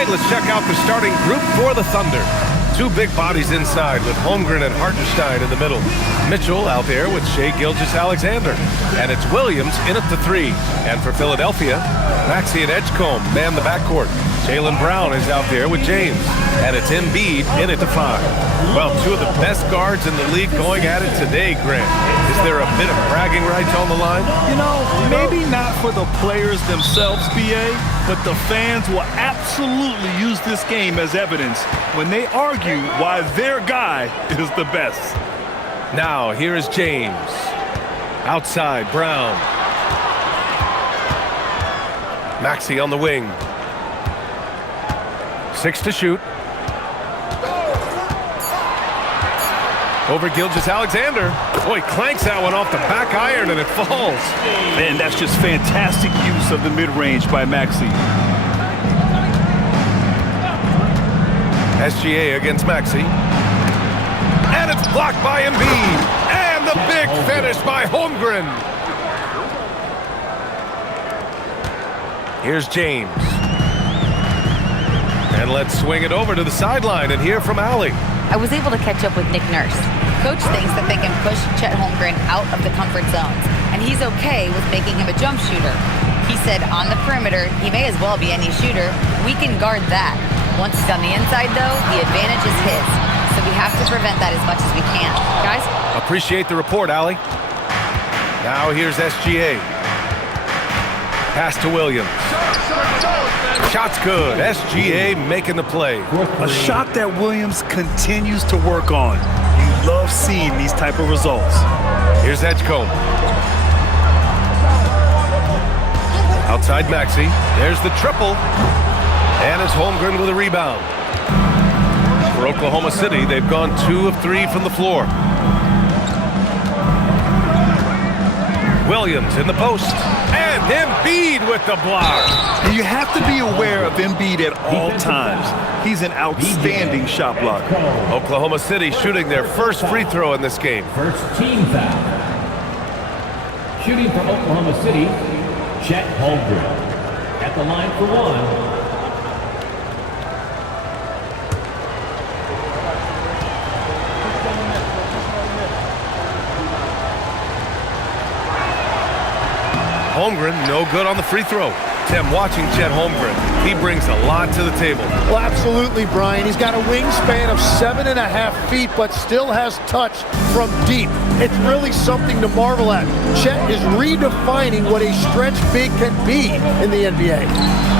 right, let's check out the starting group for the Thunder. Two big bodies inside with Holmgren and Hartenstein in the middle. Mitchell out there with Shai Gilgeous-Alexander. And it's Williams in at the 3. And for Philadelphia, Maxey and Edgecombe man the backcourt. Jaylen Brown is out there with James. And it's Embiid in at the 5. Well, two of the best guards in the league going at it today, Grant. Is there a bit of bragging rights on the line? You know, maybe not for the players themselves, BA, but the fans will absolutely use this game as evidence when they argue why their guy is the best. Now, here is James. Outside, Brown. Maxey on the wing. 6 to shoot. Over Gilgeous-Alexander. Boy, clanks that one off the back iron and it falls. Man, that's just fantastic use of the mid-range by Maxey. SGA against Maxey. And it's blocked by Embiid. And the big finish by Holmgren. Here's James. And let's swing it over to the sideline and hear from Allie. I was able to catch up with Nick Nurse. Coach thinks that they can push Chet Holmgren out of the comfort zones, and he's okay with making him a jump shooter. He said on the perimeter, he may as well be any shooter. We can guard that. Once he's on the inside, though, the advantage is his. So we have to prevent that as much as we can. Guys? Appreciate the report, Allie. Now here's SGA. Pass to Williams. Shot's good. SGA making the play. A shot that Williams continues to work on. You love seeing these type of results. Here's Edgecombe. Outside Maxey. There's the triple. And it's Holmgren with a rebound. For Oklahoma City, they've gone 2 of 3 from the floor. Williams in the post. And Embiid with the block. And you have to be aware of Embiid at all times. He's an outstanding shot blocker. Oklahoma City shooting their first free throw in this game. First team foul. Shooting for Oklahoma City, Chet Holmgren. At the line for 1. Holmgren, no good on the free throw. Tim, watching Chet Holmgren, he brings a lot to the table. Well, absolutely, Brian. He's got a wingspan of 7.5 feet, but still has touch from deep. It's really something to marvel at. Chet is redefining what a stretch big can be in the NBA.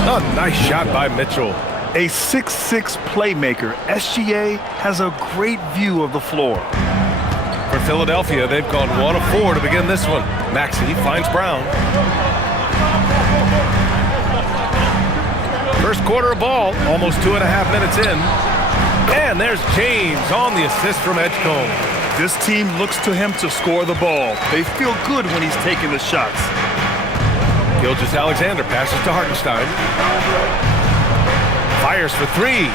Oh, nice shot by Mitchell. A 6'6" playmaker, SGA has a great view of the floor. For Philadelphia, they've gone 1 of 4 to begin this one. Maxey finds Brown. First quarter of ball, almost 2.5 minutes in. And there's James on the assist from Edgecombe. This team looks to him to score the ball. They feel good when he's taking the shots. Gilgeous-Alexander passes to Hartenstein. Fires for 3.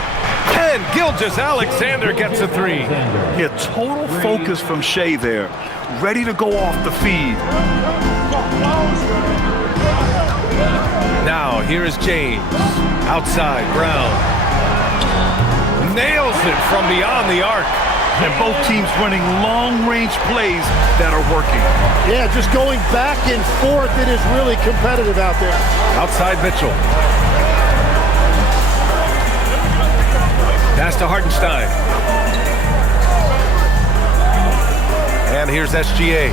And Gilgeous-Alexander gets a 3. Yeah, total focus from Shai there. Ready to go off the feed. Now, here is James. Outside, Brown. Nails it from beyond the arc. And both teams running long-range plays that are working. Yeah, just going back and forth. It is really competitive out there. Outside Mitchell. Pass to Hartenstein. And here's SGA.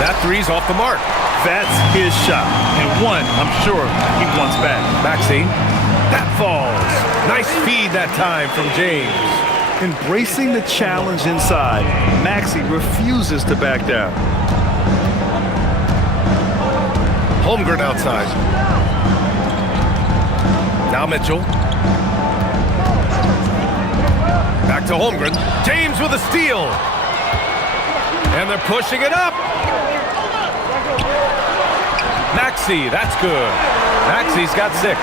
That 3's off the mark. That's his shot. And one, I'm sure, he wants back. Maxey. That falls. Nice feed that time from James. Embracing the challenge inside, Maxey refuses to back down. Holmgren outside. Now Mitchell. Back to Holmgren. James with a steal. And they're pushing it up. Maxey, that's good. Maxey's got 6.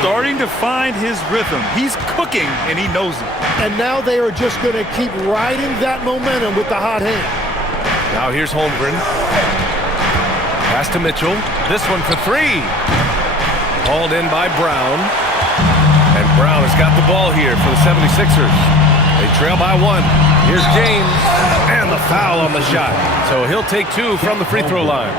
Starting to find his rhythm. He's cooking, and he knows it. And now they are just going to keep riding that momentum with the hot hand. Now here's Holmgren. Pass to Mitchell. This one for 3. Hauled in by Brown. And Brown has got the ball here for the 76ers. They trail by 1. Here's James. And the foul on the shot. So he'll take 2 from the free throw line.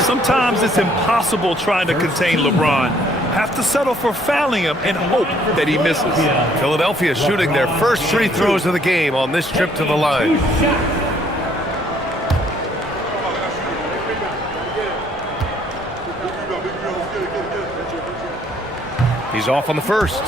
Sometimes it's impossible trying to contain LeBron. Have to settle for fouling him and hope that he misses. Philadelphia shooting their first free throws of the game on this trip to the line. He's off on the first.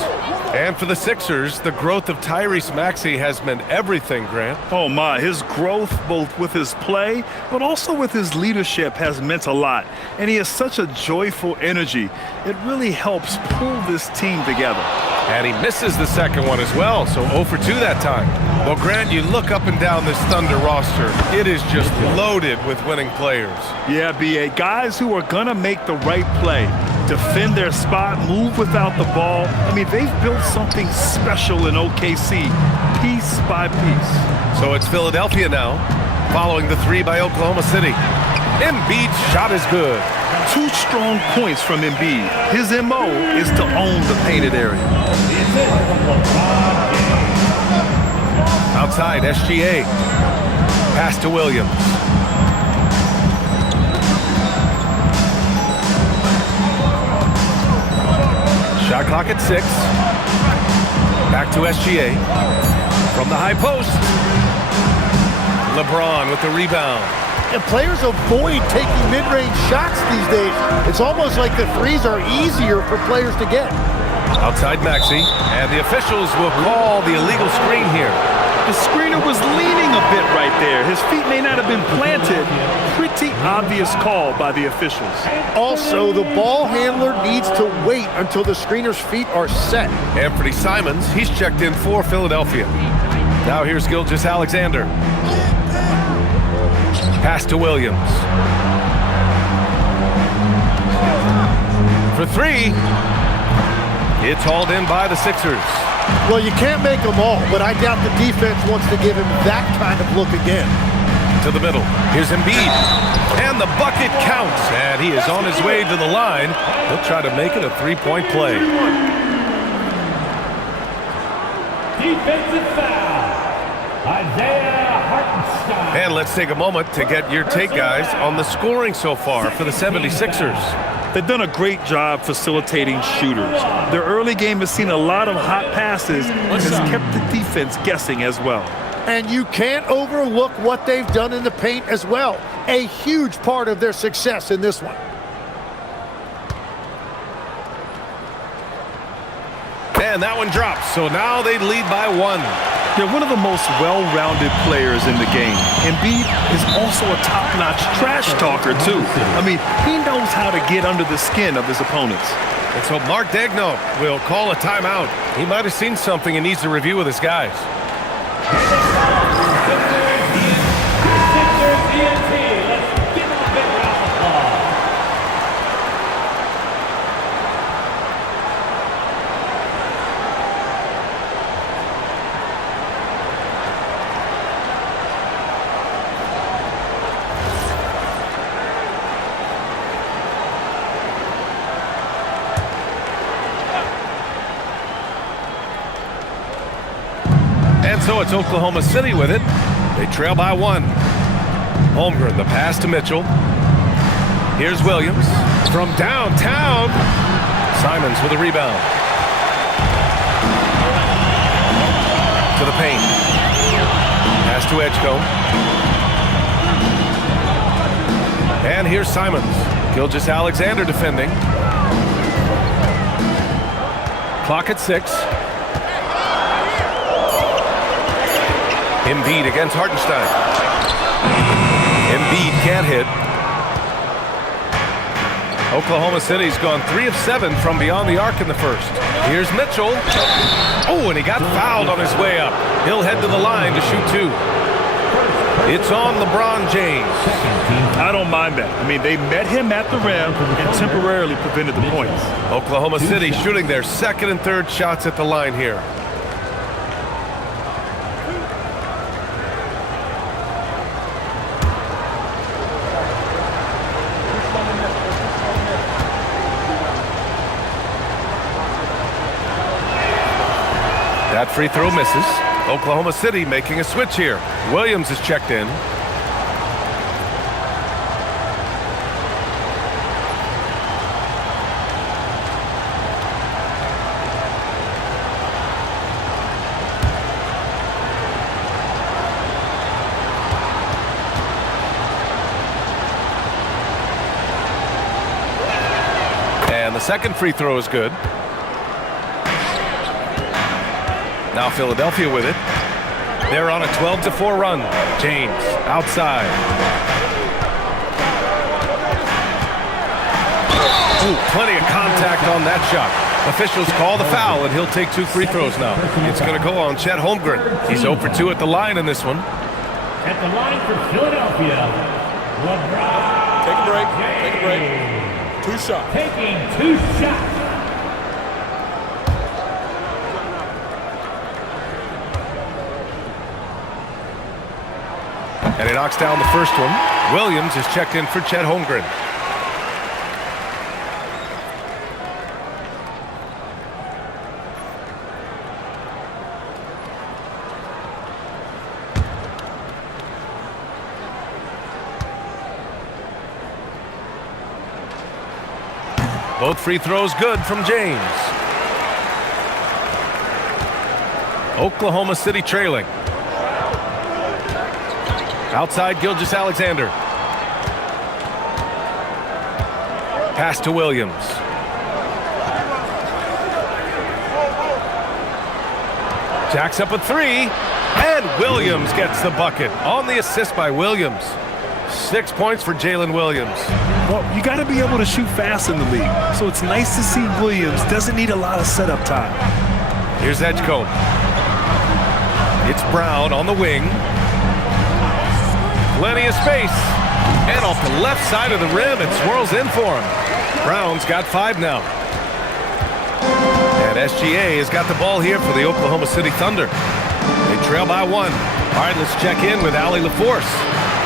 And for the Sixers, the growth of Tyrese Maxey has meant everything, Grant. Oh my, his growth both with his play but also with his leadership has meant a lot. And he has such a joyful energy. It really helps pull this team together. And he misses the second one as well, so 0 for 2 that time. Well, Grant, you look up and down this Thunder roster. It is just loaded with winning players. Yeah, B.A. Guys who are going to make the right play, defend their spot, move without the ball. I mean, they've built something special in OKC, piece by piece. So it's Philadelphia now, following the 3 by Oklahoma City. Embiid's shot is good. 2 strong points from Embiid. His M.O. is to own the painted area. Outside, SGA. Pass to Williams. Shot clock at 6. Back to SGA. From the high post. LeBron with the rebound. And players avoid taking mid-range shots these days. It's almost like the threes are easier for players to get. Outside Maxey, and the officials will call the illegal screen here. The screener was leaning a bit right there. His feet may not have been planted. Pretty obvious call by the officials. Also, the ball handler needs to wait until the screener's feet are set. Anthony Simons, he's checked in for Philadelphia. Now here's Gilgeous-Alexander. Pass to Williams. For 3. It's hauled in by the Sixers. Well, you can't make them all, but I doubt the defense wants to give him that kind of look again. To the middle. Here's Embiid. And the bucket counts. And he is on his way to the line. He'll try to make it a 3-point play. Defensive foul. Isaiah Hartenstein. And let's take a moment to get your take, guys, on the scoring so far for the 76ers. They've done a great job facilitating shooters. Their early game has seen a lot of hot passes and has kept the defense guessing as well. And you can't overlook what they've done in the paint as well. A huge part of their success in this one. And that one drops, so now they lead by 1. They're one of the most well-rounded players in the game. Embiid is also a top-notch trash talker, too. I mean, he knows how to get under the skin of his opponents. And so Mark Daigneault will call a timeout. He might have seen something and needs to review with his guys. So it's Oklahoma City with it. They trail by 1. Holmgren, the pass to Mitchell. Here's Williams from downtown. Simons with a rebound. To the paint. Pass to Edgecombe. And here's Simons. Gilgeous-Alexander defending. Clock at 6. Embiid against Hartenstein. Embiid can't hit. Oklahoma City's gone 3 of 7 from beyond the arc in the first. Here's Mitchell. Oh, and he got fouled on his way up. He'll head to the line to shoot 2. It's on LeBron James. I don't mind that. I mean, they met him at the rim and temporarily prevented the points. Oklahoma City shooting their second and third shots at the line here. That free throw misses. Oklahoma City making a switch here. Williams is checked in. And the second free throw is good. Now Philadelphia with it. They're on a 12-4 run. James outside. Ooh, plenty of contact on that shot. Officials call the foul, and he'll take 2 free throws now. It's going to go on Chet Holmgren. He's 0 for 2 at the line in this one. At the line for Philadelphia, LeBron. Take a break. Take a break. 2 shots. Taking 2 shots. And he knocks down the first one. Williams is checked in for Chet Holmgren. Both free throws good from James. Oklahoma City trailing. Outside Gilgeous-Alexander. Pass to Williams. Jacks up a 3. And Williams gets the bucket on the assist by Williams. 6 points for Jalen Williams. Well, you got to be able to shoot fast in the league. So it's nice to see Williams doesn't need a lot of setup time. Here's Edgecombe. It's Brown on the wing. Plenty of space. And off the left side of the rim, it swirls in for him. Brown's got 5 now. And SGA has got the ball here for the Oklahoma City Thunder. They trail by 1. All right, let's check in with Allie LaForce.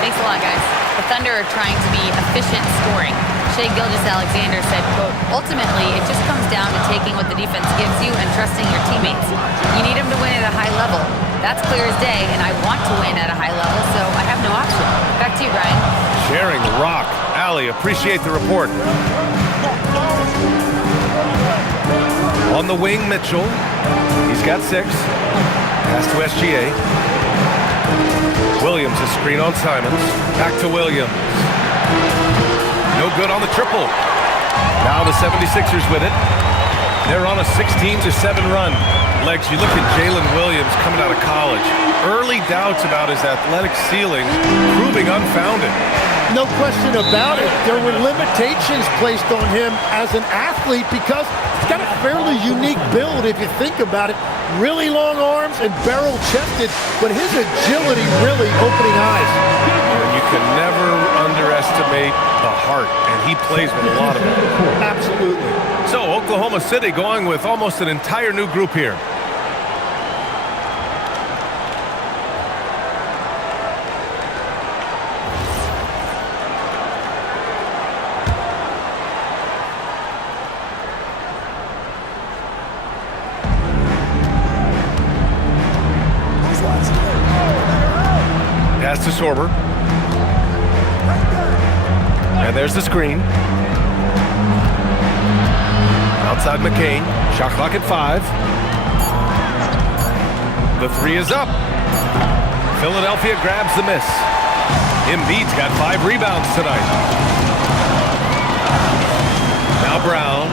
Thanks a lot, guys. The Thunder are trying to be efficient scoring. Shai Gilgeous-Alexander said, quote, ultimately, it just comes down to taking what the defense gives you and trusting your teammates. You need them to win at a high level. That's clear as day, and I want to win at a high level, so I have no option. Back to you, Brian. Sharing the rock. Allie, appreciate the report. On the wing, Mitchell. He's got 6. Pass to SGA. Williams, a screen on Simons. Back to Williams. No good on the triple. Now the 76ers with it. They're on a 16-7 run. Legs, you look at Jalen Williams coming out of college. Early doubts about his athletic ceiling proving unfounded. No question about it. There were limitations placed on him as an athlete because he's got a fairly unique build if you think about it. Really long arms and barrel-chested, but his agility really opening eyes. And you can never underestimate the heart, and he plays with a lot of it. Absolutely. So Oklahoma City going with almost an entire new group here. Pass to Sorber. And there's the screen. Outside McCain. Shot clock at 5. The 3 is up. Philadelphia grabs the miss. Embiid's got 5 rebounds tonight. Now Brown.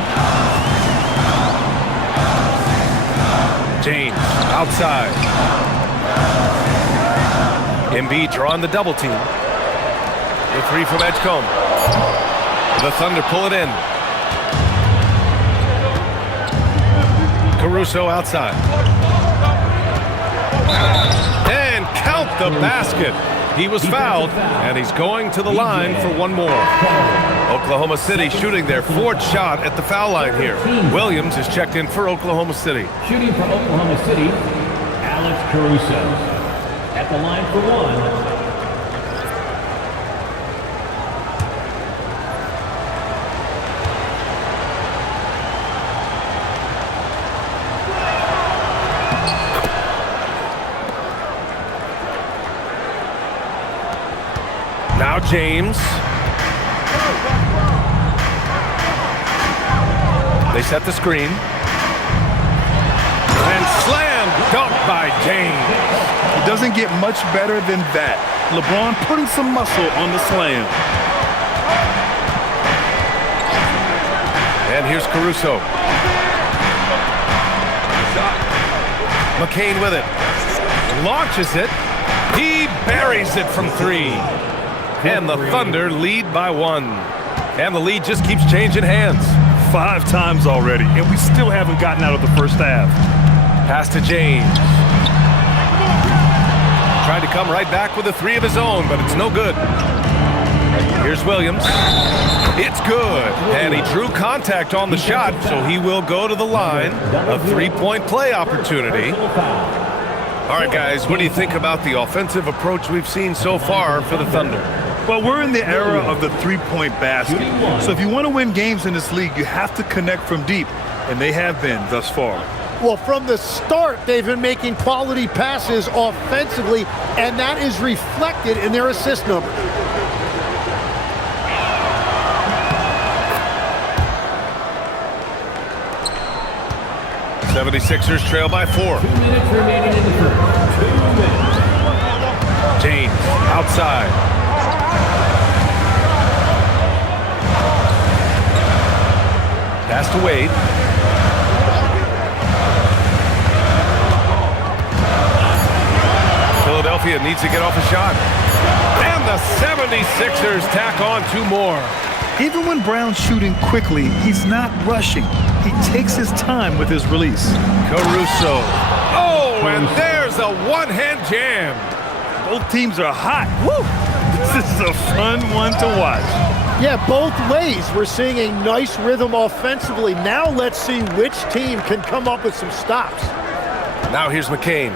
James outside. Embiid drawing the double team. The 3 from Edgecombe. The Thunder pull it in. Caruso outside. And count the basket. He was fouled, and he's going to the line for one more. Oklahoma City shooting their 4th shot at the foul line here. Williams is checked in for Oklahoma City. Shooting for Oklahoma City, Alex Caruso. At the line for 1. James. They set the screen. And slam dunk by James. It doesn't get much better than that. LeBron putting some muscle on the slam. And here's Caruso. McCain with it. Launches it. He buries it from 3. And the Thunder lead by 1. And the lead just keeps changing hands. 5 times already, and we still haven't gotten out of the first half. Pass to James. Tried to come right back with a 3 of his own, but it's no good. Here's Williams. It's good. And he drew contact on the shot, so he will go to the line. A 3-point play opportunity. All right, guys, what do you think about the offensive approach we've seen so far for the Thunder? Well, we're in the era of the 3-point basket. So if you want to win games in this league, you have to connect from deep, and they have been thus far. Well, from the start, they've been making quality passes offensively, and that is reflected in their assist number. '76ers trail by 4. 2 minutes remaining in the first. 2 minutes. James outside. Pass to Wade. Philadelphia needs to get off a shot. And the 76ers tack on 2 more. Even when Brown's shooting quickly, he's not rushing. He takes his time with his release. Caruso. Oh, and there's a one-hand jam. Both teams are hot. Woo! This is a fun one to watch. Yeah, both ways. We're seeing a nice rhythm offensively. Now let's see which team can come up with some stops. Now here's McCain.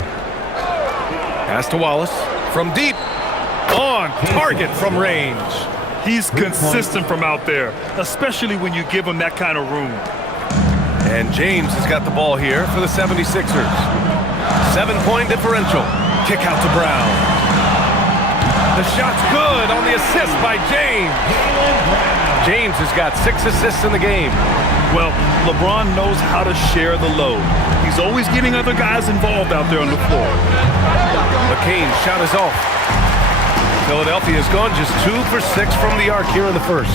Pass to Wallace. From deep. On target from range. He's consistent from out there, especially when you give him that kind of room. And James has got the ball here for the 76ers. 7-point differential. Kick out to Brown. The shot's good on the assist by James. James has got 6 assists in the game. Well, LeBron knows how to share the load. He's always getting other guys involved out there on the floor. McCain's shot is off. Philadelphia has gone just 2 for 6 from the arc here in the first.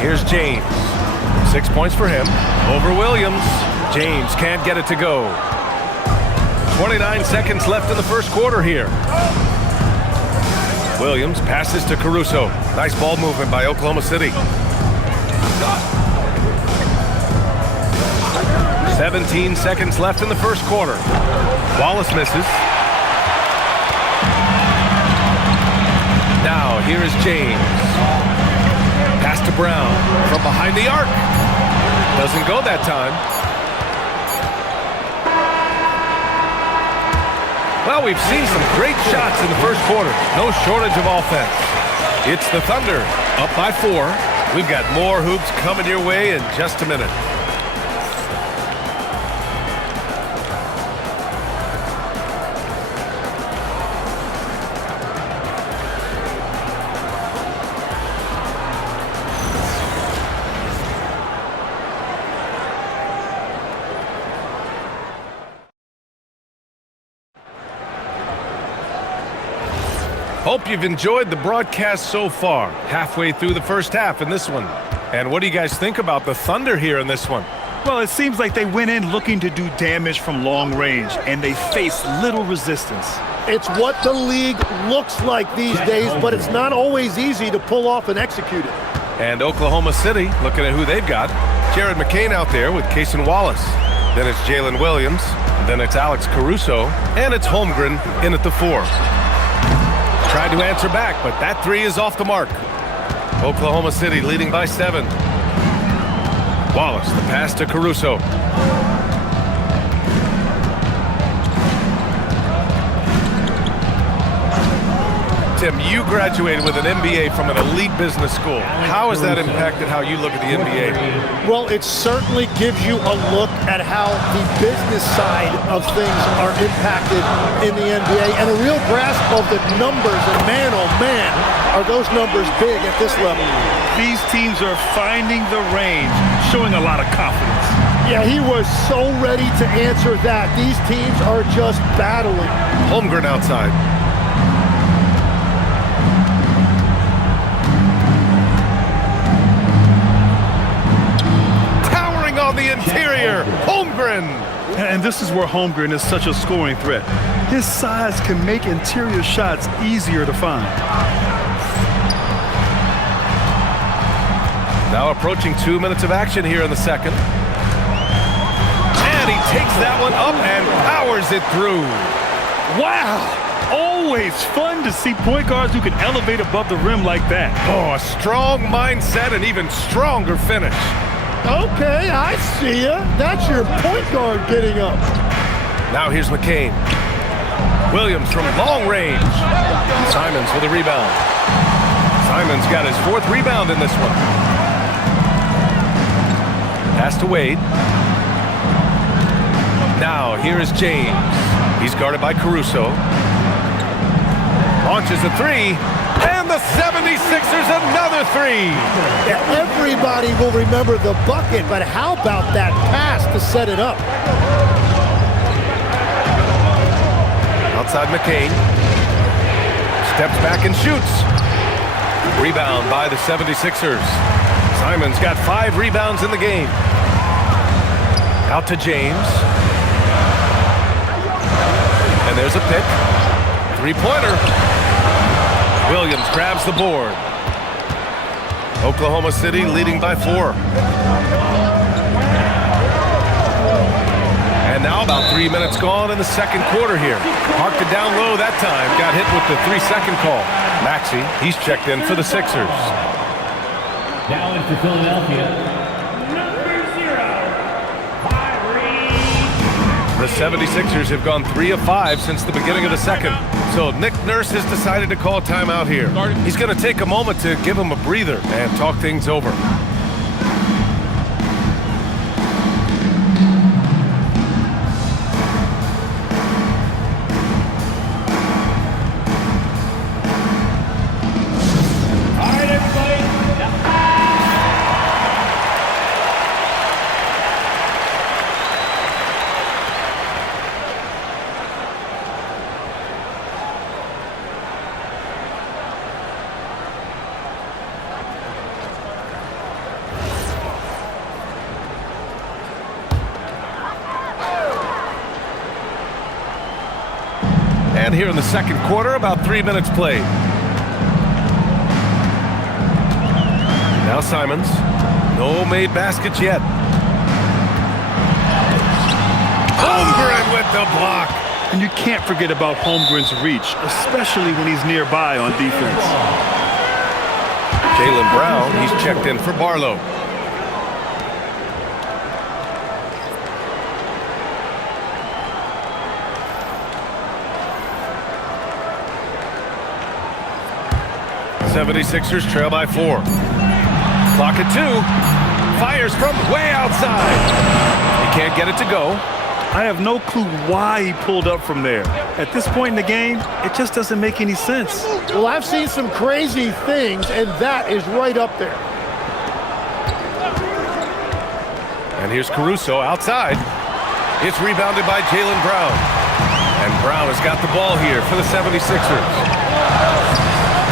Here's James. 6 points for him. Over Williams. James can't get it to go. 29 seconds left in the first quarter here. Williams passes to Caruso. Nice ball movement by Oklahoma City. 17 seconds left in the first quarter. Wallace misses. Now here is James. Pass to Brown from behind the arc. Doesn't go that time. Well, we've seen some great shots in the first quarter. No shortage of offense. It's the Thunder up by 4. We've got more hoops coming your way in just a minute. Hope you've enjoyed the broadcast so far. Halfway through the first half in this one. And what do you guys think about the Thunder here in this one? Well, it seems like they went in looking to do damage from long range, and they faced little resistance. It's what the league looks like these days, but it's not always easy to pull off and execute it. And Oklahoma City, looking at who they've got. Jared McCain out there with Cason Wallace. Then it's Jalen Williams. Then it's Alex Caruso. And it's Holmgren in at the 4. Tried to answer back, but that 3 is off the mark. Oklahoma City leading by 7. Wallace, the pass to Caruso. Tim, you graduated with an MBA from an elite business school. How has that impacted how you look at the NBA? Well, it certainly gives you a look at how the business side of things are impacted in the NBA and a real grasp of the numbers. And man, oh man, are those numbers big at this level. These teams are finding the range, showing a lot of confidence. Yeah, he was so ready to answer that. These teams are just battling. Holmgren outside. Towering on the interior, Holmgren. And this is where Holmgren is such a scoring threat. His size can make interior shots easier to find. Now approaching 2 minutes of action here in the second. And he takes that one up and powers it through. Wow! Always fun to see point guards who can elevate above the rim like that. Oh, a strong mindset and even stronger finish. Okay, I see ya. That's your point guard getting up. Now here's McCain. Williams from long range. Simons with a rebound. Simons got his 4th rebound in this one. Pass to Wade. Now here is James. He's guarded by Caruso. Launches a 3. And the 76ers another 3. Yeah, everybody will remember the bucket, but how about that pass to set it up? Outside McCain. Steps back and shoots. Rebound by the 76ers. Simons got 5 rebounds in the game. Out to James. And there's a pick. 3-pointer. Williams grabs the board. Oklahoma City leading by 4. And now about 3 minutes gone in the second quarter here. Parked it down low that time. Got hit with the 3-second call. Maxey, he's checked in for the Sixers. Now in for Philadelphia, number 0, Kyrie. The 76ers have gone 3 of 5 since the beginning of the second. So Nick Nurse has decided to call timeout here. He's going to take a moment to give him a breather and talk things over. And here in the second quarter, about 3 minutes played. Now Simons. No made baskets yet. Holmgren with the block. And you can't forget about Holmgren's reach, especially when he's nearby on defense. Jaylen Brown, he's checked in for Barlow. '76ers trail by 4. Clock at 2. Fires from way outside. He can't get it to go. I have no clue why he pulled up from there. At this point in the game, it just doesn't make any sense. Well, I've seen some crazy things, and that is right up there. And here's Caruso outside. It's rebounded by Jaylen Brown. And Brown has got the ball here for the 76ers.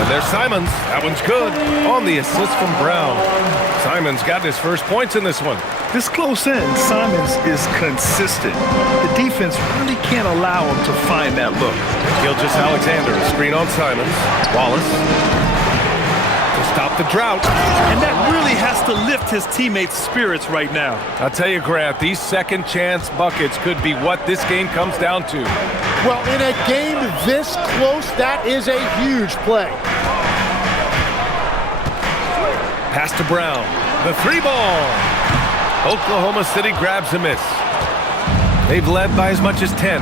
And there's Simons. That one's good. On the assist from Brown. Simons got his first points in this one. This close in, Simons is consistent. The defense really can't allow him to find that look. Gilgeous-Alexander, a screen on Simons. Wallace to stop the drought. And that really has to lift his teammates' spirits right now. I'll tell you, Grant, these second chance buckets could be what this game comes down to. Well, in a game this close, that is a huge play. Pass to Brown. The 3-ball. Oklahoma City grabs a miss. They've led by as much as 10.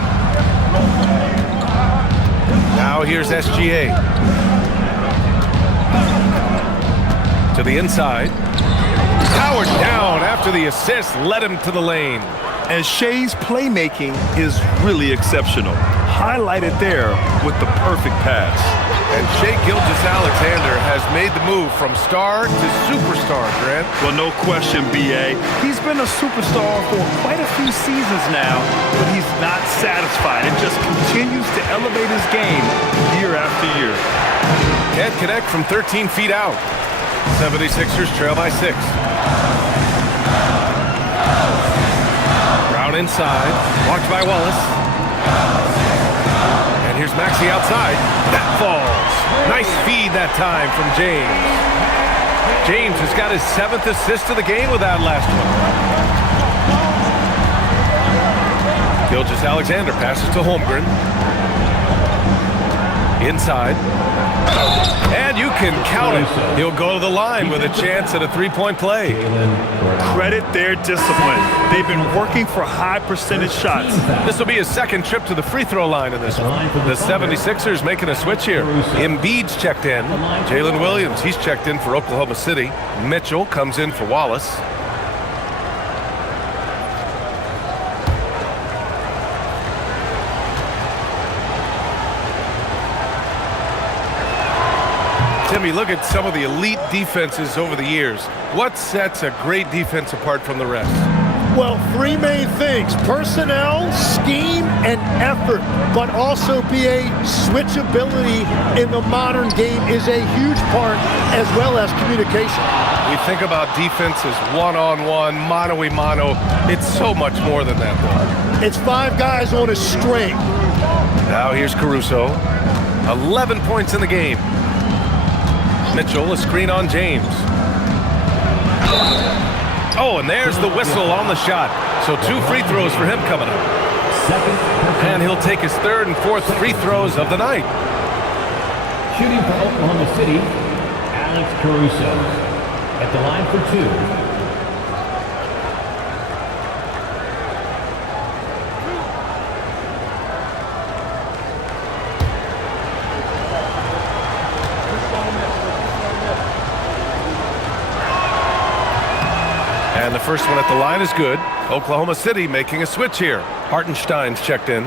Now here's SGA. To the inside. Powered down after the assist led him to the lane. And Shea's playmaking is really exceptional. Highlighted there with the perfect pass. And Shai Gilgeous-Alexander has made the move from star to superstar, Grant. Well, no question, B.A. He's been a superstar for quite a few seasons now, but he's not satisfied and just continues to elevate his game year after year. Can't connect from 13 feet out. 76ers trail by 6. Brown inside, blocked by Wallace. And here's Maxey outside. That falls. Nice feed that time from James. James has got his 7th assist of the game with that last one. Gilgeous-Alexander passes to Holmgren. Inside. And you can count it. He'll go to the line with a chance at a three-point play. Credit their discipline. They've been working for high percentage shots. This will be his second trip to the free throw line in this one. The 76ers making a switch here. Embiid's checked in. Jalen Williams, he's checked in for Oklahoma City. Mitchell comes in for Wallace. Timmy, look at some of the elite defenses over the years. What sets a great defense apart from the rest? Well, three main things: personnel, scheme, and effort. But also, BA, switchability in the modern game is a huge part, as well as communication. We think about defense as one-on-one, mano-a-mano. It's so much more than that, though. It's 5 guys on a string. Now here's Caruso. 11 points in the game. Mitchell, a screen on James. Oh, and there's the whistle on the shot. So 2 free throws for him coming up. And he'll take his 3rd and 4th free throws of the night. Shooting for Oklahoma City, Alex Caruso. At the line for 2. And the first one at the line is good. Oklahoma City making a switch here. Hartenstein's checked in.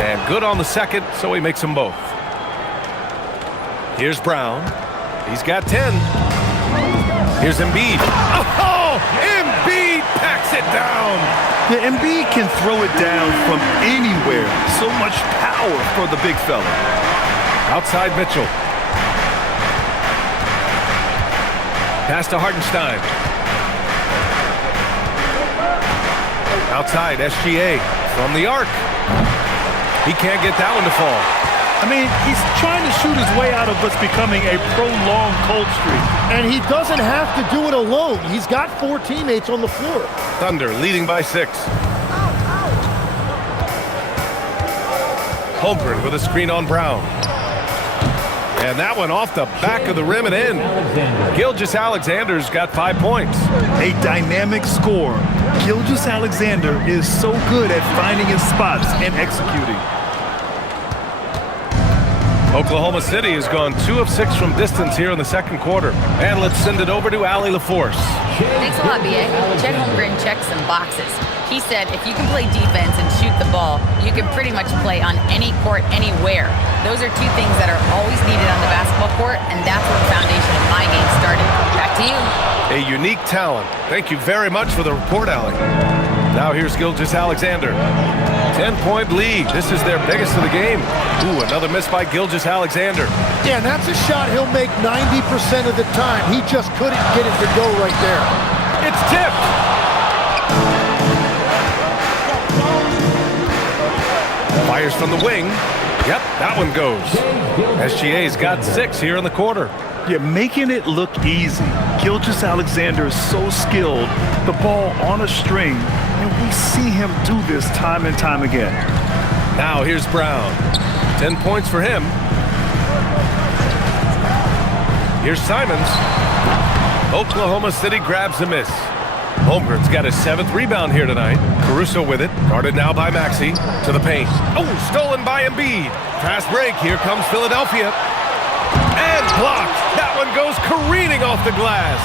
And good on the second, so he makes them both. Here's Brown. He's got 10. Here's Embiid. Oh, Embiid packs it down. Yeah, Embiid can throw it down from anywhere. So much power for the big fella. Outside Mitchell. Pass to Hartenstein. Outside SGA from the arc. He can't get that one to fall. I mean, he's trying to shoot his way out of what's becoming a prolonged cold streak. And he doesn't have to do it alone. He's got 4 teammates on the floor. Thunder leading by 6. Holmgren with a screen on Brown. And that one off the back of the rim and in. Gilgeous-Alexander's got 5 points. A dynamic scorer. Gilgeous-Alexander is so good at finding his spots and executing. Oklahoma City has gone 2 of 6 from distance here in the second quarter. And let's send it over to Allie LaForce. Thanks a lot, B.A. Chet Holmgren checked some boxes. He said if you can play defense and shoot the ball, you can pretty much play on any court, anywhere. Those are 2 things that are always needed on the basketball court, and that's where the foundation of my game started. Back to you. A unique talent. Thank you very much for the report, Allie. Now here's Gilgeous-Alexander. 10-point lead. This is their biggest of the game. Ooh, another miss by Gilgeous-Alexander. Yeah, and that's a shot he'll make 90% of the time. He just couldn't get it to go right there. It's tipped. Fires from the wing. Yep, that one goes. SGA's got 6 here in the quarter. Yeah, making it look easy. Gilgeous-Alexander is so skilled. The ball on a string, and we see him do this time and time again. Now here's Brown. 10 points for him. Here's Simons. Oklahoma City grabs a miss. Holmgren's got his 7th rebound here tonight. Caruso with it, guarded now by Maxey, to the paint. Oh, stolen by Embiid. Fast break, here comes Philadelphia. And blocked. That one goes careening off the glass.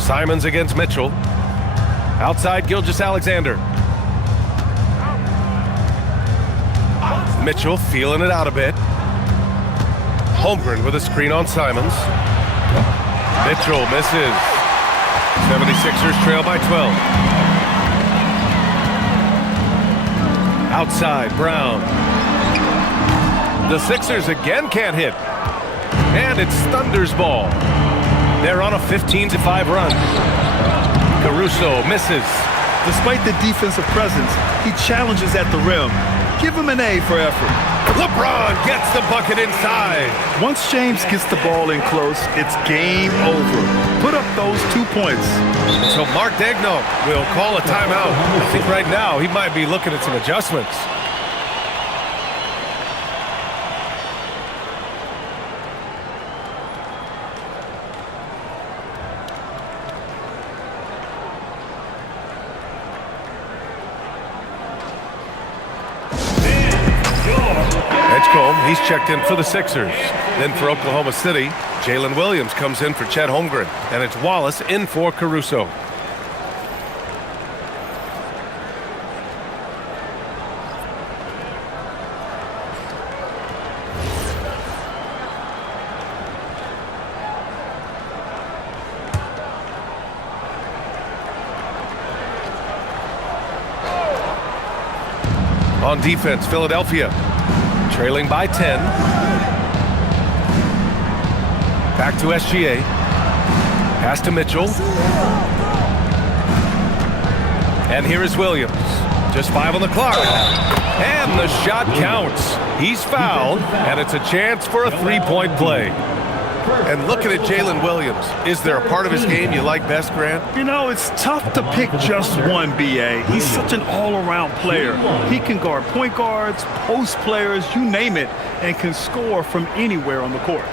Simons against Mitchell. Outside Gilgeous-Alexander. Mitchell feeling it out a bit. Holmgren with a screen on Simons. Mitchell misses. 76ers trail by 12. Outside, Brown. The Sixers again can't hit. And it's Thunder's ball. They're on a 15-5 run. Caruso misses. Despite the defensive presence, he challenges at the rim. Give him an A for effort. LeBron gets the bucket inside. Once James gets the ball in close, it's game over. Put up those 2 points. So Mark Daigneault will call a timeout. I think right now he might be looking at some adjustments. He's checked in for the Sixers. Then for Oklahoma City, Jalen Williams comes in for Chet Holmgren. And it's Wallace in for Caruso. On defense, Philadelphia. Trailing by 10. Back to SGA. Pass to Mitchell. And here is Williams. Just 5 on the clock. And the shot counts. He's fouled, and it's a chance for a 3-point play. And looking at Jalen Williams, is there a part of his game you like best, Grant? You know, it's tough to pick just one, B.A. He's such an all-around player. He can guard point guards, post players, you name it, and can score from anywhere on the court.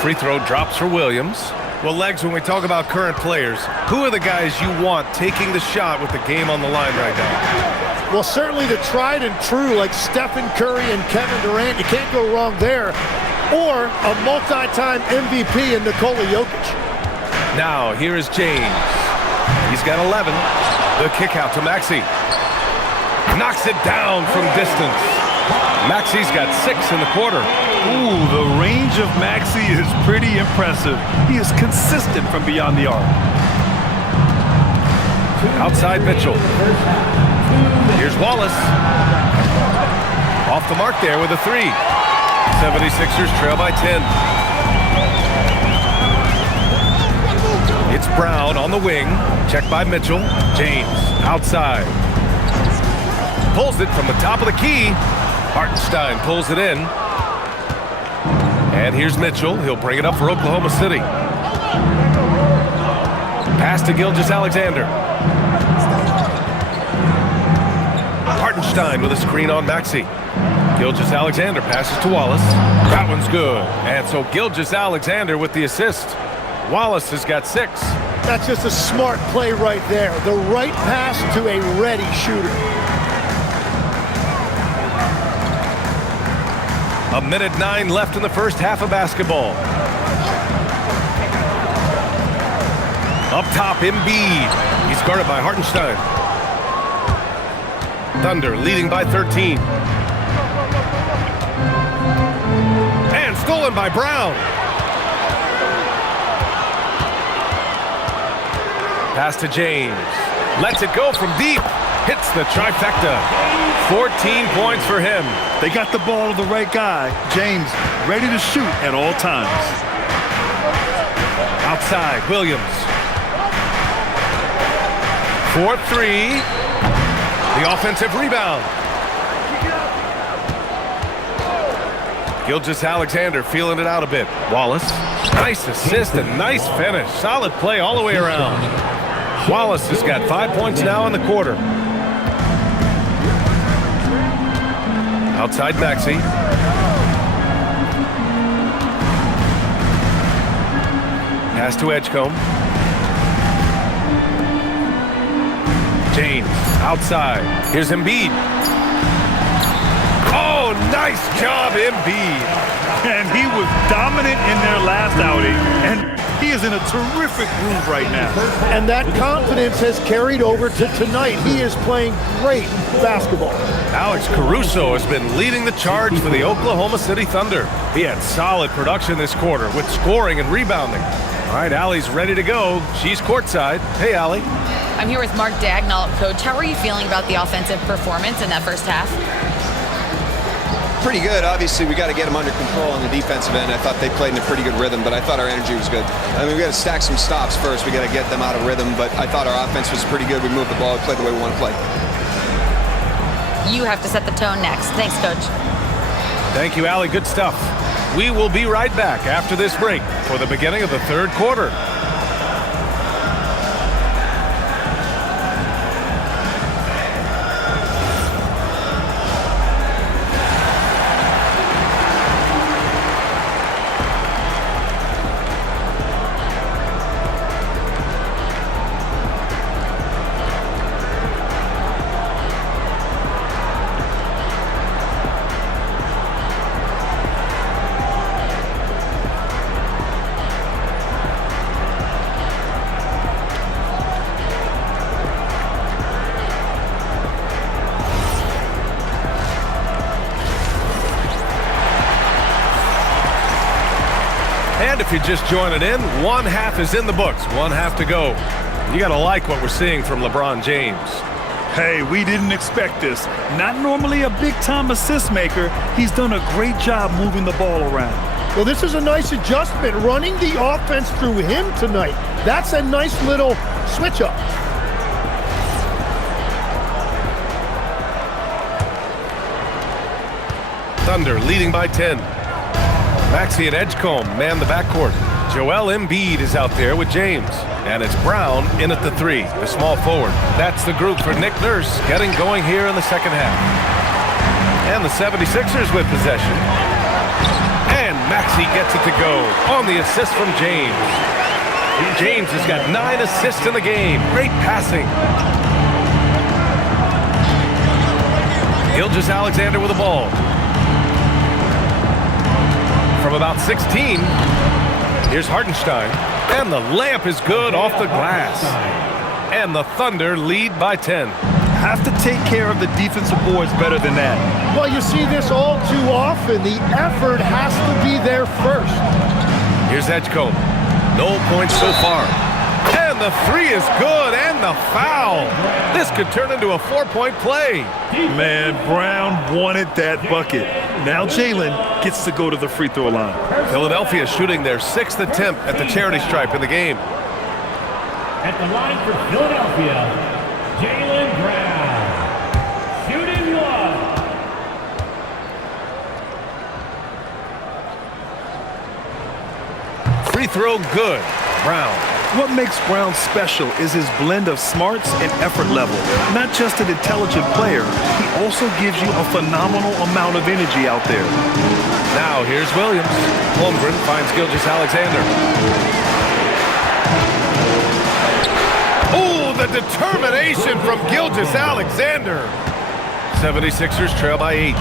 Free throw drops for Williams. Well, Legs, when we talk about current players, who are the guys you want taking the shot with the game on the line right now? Well, certainly the tried and true like Stephen Curry and Kevin Durant. You can't go wrong there. Or a multi-time MVP in Nikola Jokic. Now, here is James. He's got 11. The kick out to Maxey. Knocks it down from distance. Maxey's got 6 in the quarter. Ooh, the range of Maxey is pretty impressive. He is consistent from beyond the arc. Outside Mitchell. Here's Wallace. Off the mark there with a 3. 76ers trail by 10. It's Brown on the wing. Checked by Mitchell. James outside. Pulls it from the top of the key. Hartenstein pulls it in. And here's Mitchell. He'll bring it up for Oklahoma City. Pass to Gilgeous-Alexander. Hartenstein with a screen on Maxey. Gilgeous-Alexander passes to Wallace. That one's good. And so Gilgeous-Alexander with the assist. Wallace has got 6. That's just a smart play right there. The right pass to a ready shooter. A minute 9 left in the first half of basketball. Up top, Embiid. He's guarded by Hartenstein. Thunder leading by 13. And stolen by Brown. Pass to James. Lets it go from deep. Hits the trifecta. 14 points for him. They got the ball to the right guy. James ready to shoot at all times. Outside, Williams. 4-3. The offensive rebound. Gilgeous-Alexander feeling it out a bit. Wallace, nice assist and nice finish. Solid play all the way around. Wallace has got 5 points now in the quarter. Outside Maxey. Pass to Edgecombe. James, outside. Here's Embiid. Oh, nice job, Embiid. And he was dominant in their last outing, and he is in a terrific groove right now. And that confidence has carried over to tonight. He is playing great basketball. Alex Caruso has been leading the charge for the Oklahoma City Thunder. He had solid production this quarter with scoring and rebounding. All right, Allie's ready to go. She's courtside. Hey, Allie. I'm here with Mark Dagnall. Coach, how are you feeling about the offensive performance in that first half? Pretty good. Obviously, we got to get them under control on the defensive end. I thought they played in a pretty good rhythm, but I thought our energy was good. I mean, we got to stack some stops first. We got to get them out of rhythm, but I thought our offense was pretty good. We moved the ball. We played the way we want to play. You have to set the tone next. Thanks, Coach. Thank you, Allie. Good stuff. We will be right back after this break for the beginning of the third quarter. And if you're just joining in, one half is in the books, one half to go. You got to like what we're seeing from LeBron James. Hey, we didn't expect this. Not normally a big-time assist maker. He's done a great job moving the ball around. Well, this is a nice adjustment, running the offense through him tonight. That's a nice little switch-up. Thunder leading by 10. Maxey and Edgecombe man the backcourt. Joel Embiid is out there with James. And it's Brown in at the three, the small forward. That's the group for Nick Nurse getting going here in the second half. And the 76ers with possession. And Maxey gets it to go on the assist from James. James has got 9 assists in the game. Great passing. Gilgeous-Alexander with the ball. From about 16, here's Hartenstein. And the layup is good off the glass. And the Thunder lead by 10. Have to take care of the defensive boards better than that. Well, you see this all too often. The effort has to be there first. Here's Edgecombe. No points so far. And the three is good, and the foul. This could turn into a 4-point play. Man, Brown wanted that bucket. Now Jalen gets to go to the free throw line. Philadelphia shooting their 6th attempt at the charity stripe in the game. At the line for Philadelphia, Jalen Brown. Shooting one. Free throw good. Brown. What makes Brown special is his blend of smarts and effort level. Not just an intelligent player, he also gives you a phenomenal amount of energy out there. Now here's Williams. Holmgren finds Gilgeous-Alexander. Oh, the determination from Gilgeous-Alexander. 76ers trail by 8.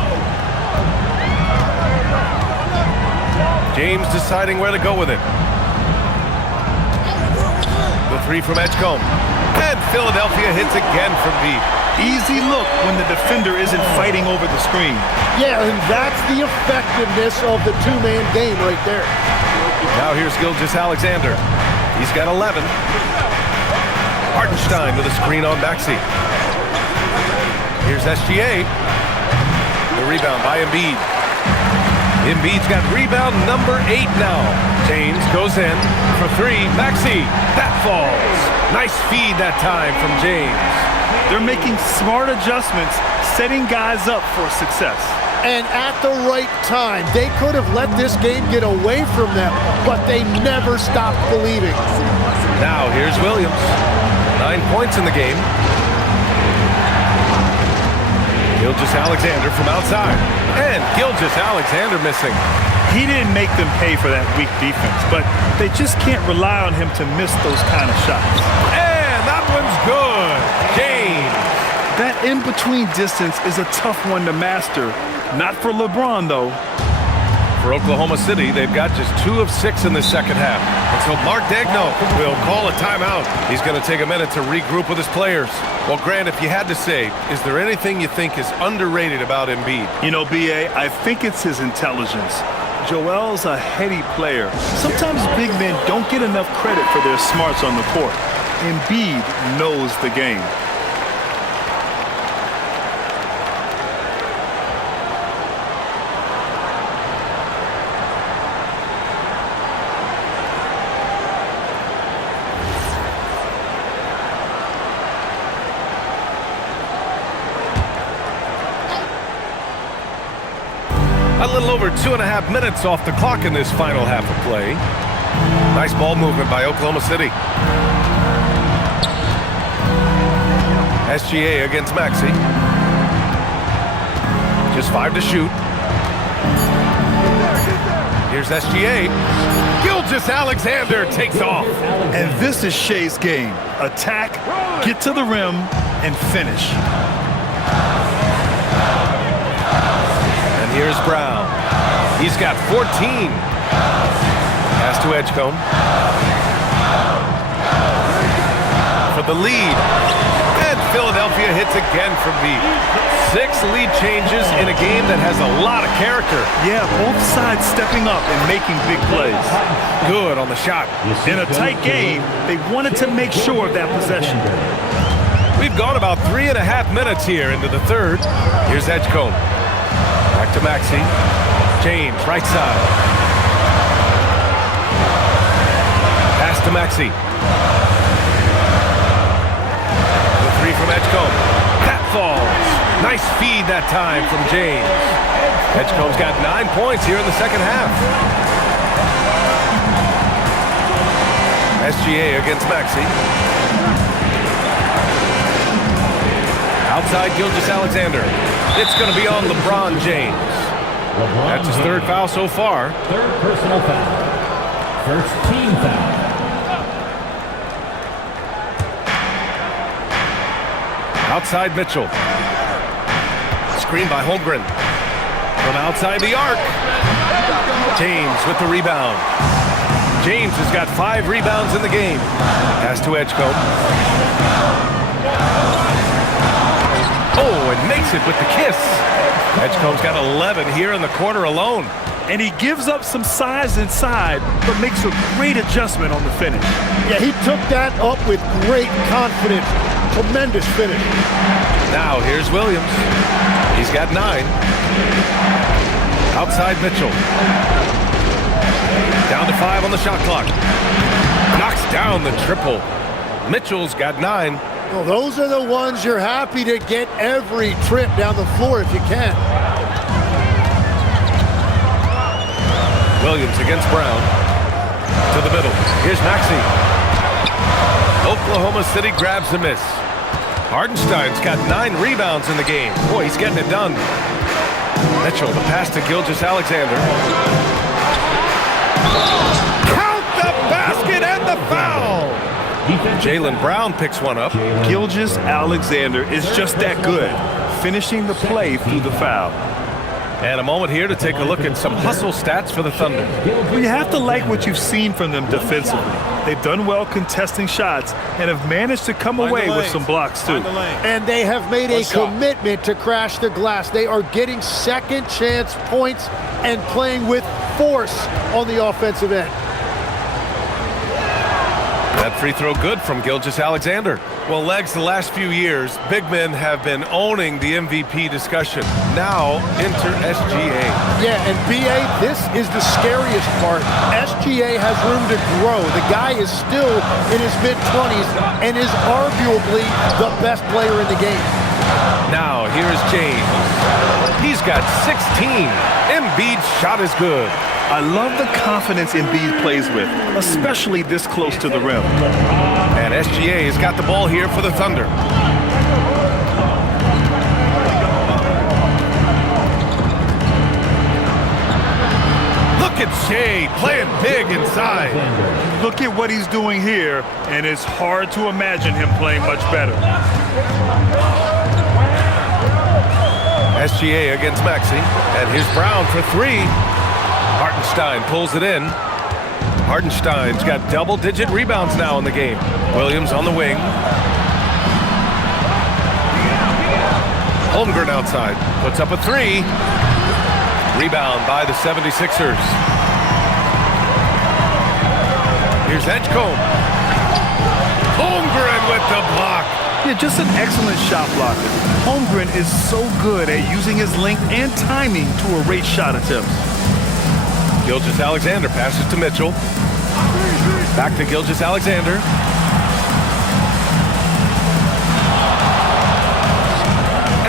James deciding where to go with it. The three from Edgecombe. And Philadelphia hits again from deep. Easy look when the defender isn't fighting over the screen. Yeah, and that's the effectiveness of the two-man game right there. Now here's Gilgeous-Alexander. He's got 11. Hartenstein with a screen on Maxey. Here's SGA. The rebound by Embiid. Embiid's got rebound number 8 now. James goes in for 3. Maxey, that falls. Nice feed that time from James. They're making smart adjustments, setting guys up for success. and at the right time. They could have let this game get away from them, but they never stopped believing. Now here's Williams. 9 points in the game. Gilgeous-Alexander from outside. And Gilgeous-Alexander missing. He didn't make them pay for that weak defense, but they just can't rely on him to miss those kind of shots. And that one's good. James. That in-between distance is a tough one to master. Not for LeBron, though. For Oklahoma City, they've got just 2 of 6 in the second half. And so Mark Daigneault will call a timeout. He's going to take a minute to regroup with his players. Well, Grant, if you had to say, is there anything you think is underrated about Embiid? You know, B.A., I think it's his intelligence. Joel's a heady player. Sometimes big men don't get enough credit for their smarts on the court. Embiid knows the game. A little over 2.5 minutes off the clock in this final half of play. Nice ball movement by Oklahoma City. SGA against Maxey. Just 5 to shoot. Here's SGA. Gilgeous-Alexander takes off. And this is Shea's game. Attack, get to the rim, and finish. Here's Brown. He's got 14. Pass to Edgecombe. For the lead. And Philadelphia hits again from deep. 6 lead changes in a game that has a lot of character. Yeah, both sides stepping up and making big plays. Good on the shot. In a tight game, they wanted to make sure of that possession. We've gone about 3.5 minutes here into the third. Here's Edgecombe. Back to Maxey. James, right side. Pass to Maxey. The 3 from Edgecombe. That falls. Nice feed that time from James. Edgecombe's got 9 points here in the second half. SGA against Maxey. Outside Gilgeous-Alexander. It's going to be on LeBron James. That's his 3rd foul so far. 3rd personal foul. 1st team foul. Outside Mitchell. Screen by Holmgren. From outside the arc. James with the rebound. James has got 5 rebounds in the game. Pass to Edgecombe. Oh, and makes it with the kiss. Edgecombe's got 11 here in the quarter alone. And he gives up some size inside, but makes a great adjustment on the finish. Yeah, he took that up with great confidence. Tremendous finish. Now here's Williams. He's got 9. Outside Mitchell. Down to 5 on the shot clock. Knocks down the triple. Mitchell's got 9. Well, those are the ones you're happy to get every trip down the floor if you can. Williams against Brown. To the middle. Here's Maxey. Oklahoma City grabs the miss. Hardenstein's got 9 rebounds in the game. Boy, he's getting it done. Mitchell, the pass to Gilgeous-Alexander. Count the basket and the foul! Jaylen Brown picks one up. Gilgeous-Alexander is just that good, finishing the play through the foul. And a moment here to take a look at some hustle stats for the Thunder. Well, you have to like what you've seen from them defensively. They've done well contesting shots and have managed to come away with some blocks too. And they have made a commitment to crash the glass. They are getting second chance points and playing with force on the offensive end. That free throw good from Gilgeous-Alexander. Well, Legs, the last few years, big men have been owning the MVP discussion. Now, enter SGA. Yeah, and BA, this is the scariest part. SGA has room to grow. The guy is still in his mid-20s and is arguably the best player in the game. Now here's James. He's got 16. Embiid's shot is good. I love the confidence Embiid plays with, especially this close to the rim. And SGA has got the ball here for the Thunder. Look at Shea playing big inside. Look at what he's doing here, and it's hard to imagine him playing much better. SGA against Maxey, and here's Brown for three. Hartenstein pulls it in. Hartenstein's got double-digit rebounds now in the game. Williams on the wing. Holmgren outside, puts up a three. Rebound by the 76ers. Here's Edgecombe. Holmgren with the block. Yeah, just an excellent shot blocker. Holmgren is so good at using his length and timing to erase shot attempts. Gilgeous-Alexander passes to Mitchell. Back to Gilgeous-Alexander.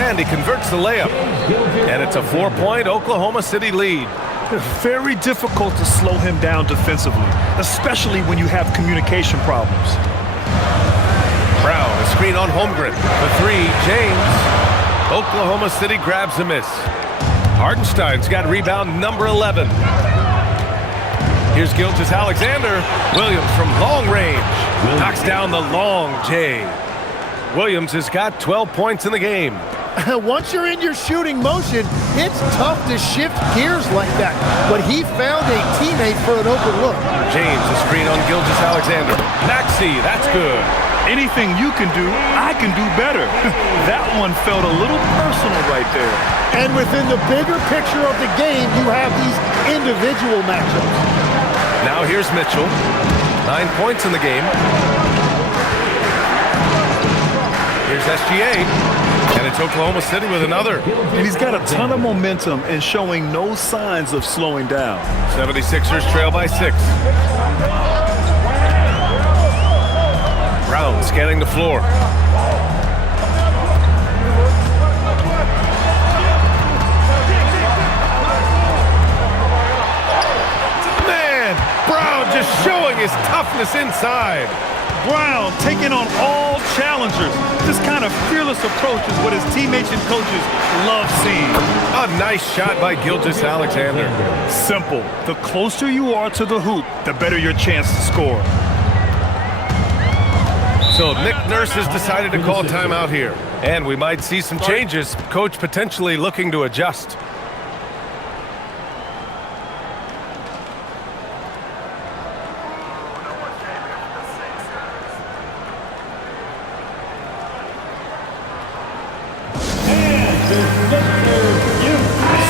And he converts the layup. And it's a 4-point Oklahoma City lead. Very difficult to slow him down defensively, especially when you have communication problems. Brown, a screen on Holmgren. The three, James. Oklahoma City grabs a miss. Hartenstein's got rebound number 11. Here's Gilgeous-Alexander. Williams from long range. Knocks down the long J. Williams has got 12 points in the game. Once you're in your shooting motion, it's tough to shift gears like that. But he found a teammate for an open look. James, a screen on Gilgeous-Alexander. Maxey, that's good. Anything you can do, I can do better. That one felt a little personal right there. And within the bigger picture of the game, you have these individual matchups. Now here's Mitchell. 9 points in the game. Here's SGA. And it's Oklahoma City with another. And he's got a ton of momentum and showing no signs of slowing down. 76ers trail by 6. Brown scanning the floor. Man, Brown just showing his toughness inside. Brown taking on all challengers. This kind of fearless approach is what his teammates and coaches love seeing. A nice shot by Gilgeous-Alexander. Simple. The closer you are to the hoop, the better your chance to score. So Nick Nurse has decided to call timeout here. And we might see some changes. Coach potentially looking to adjust.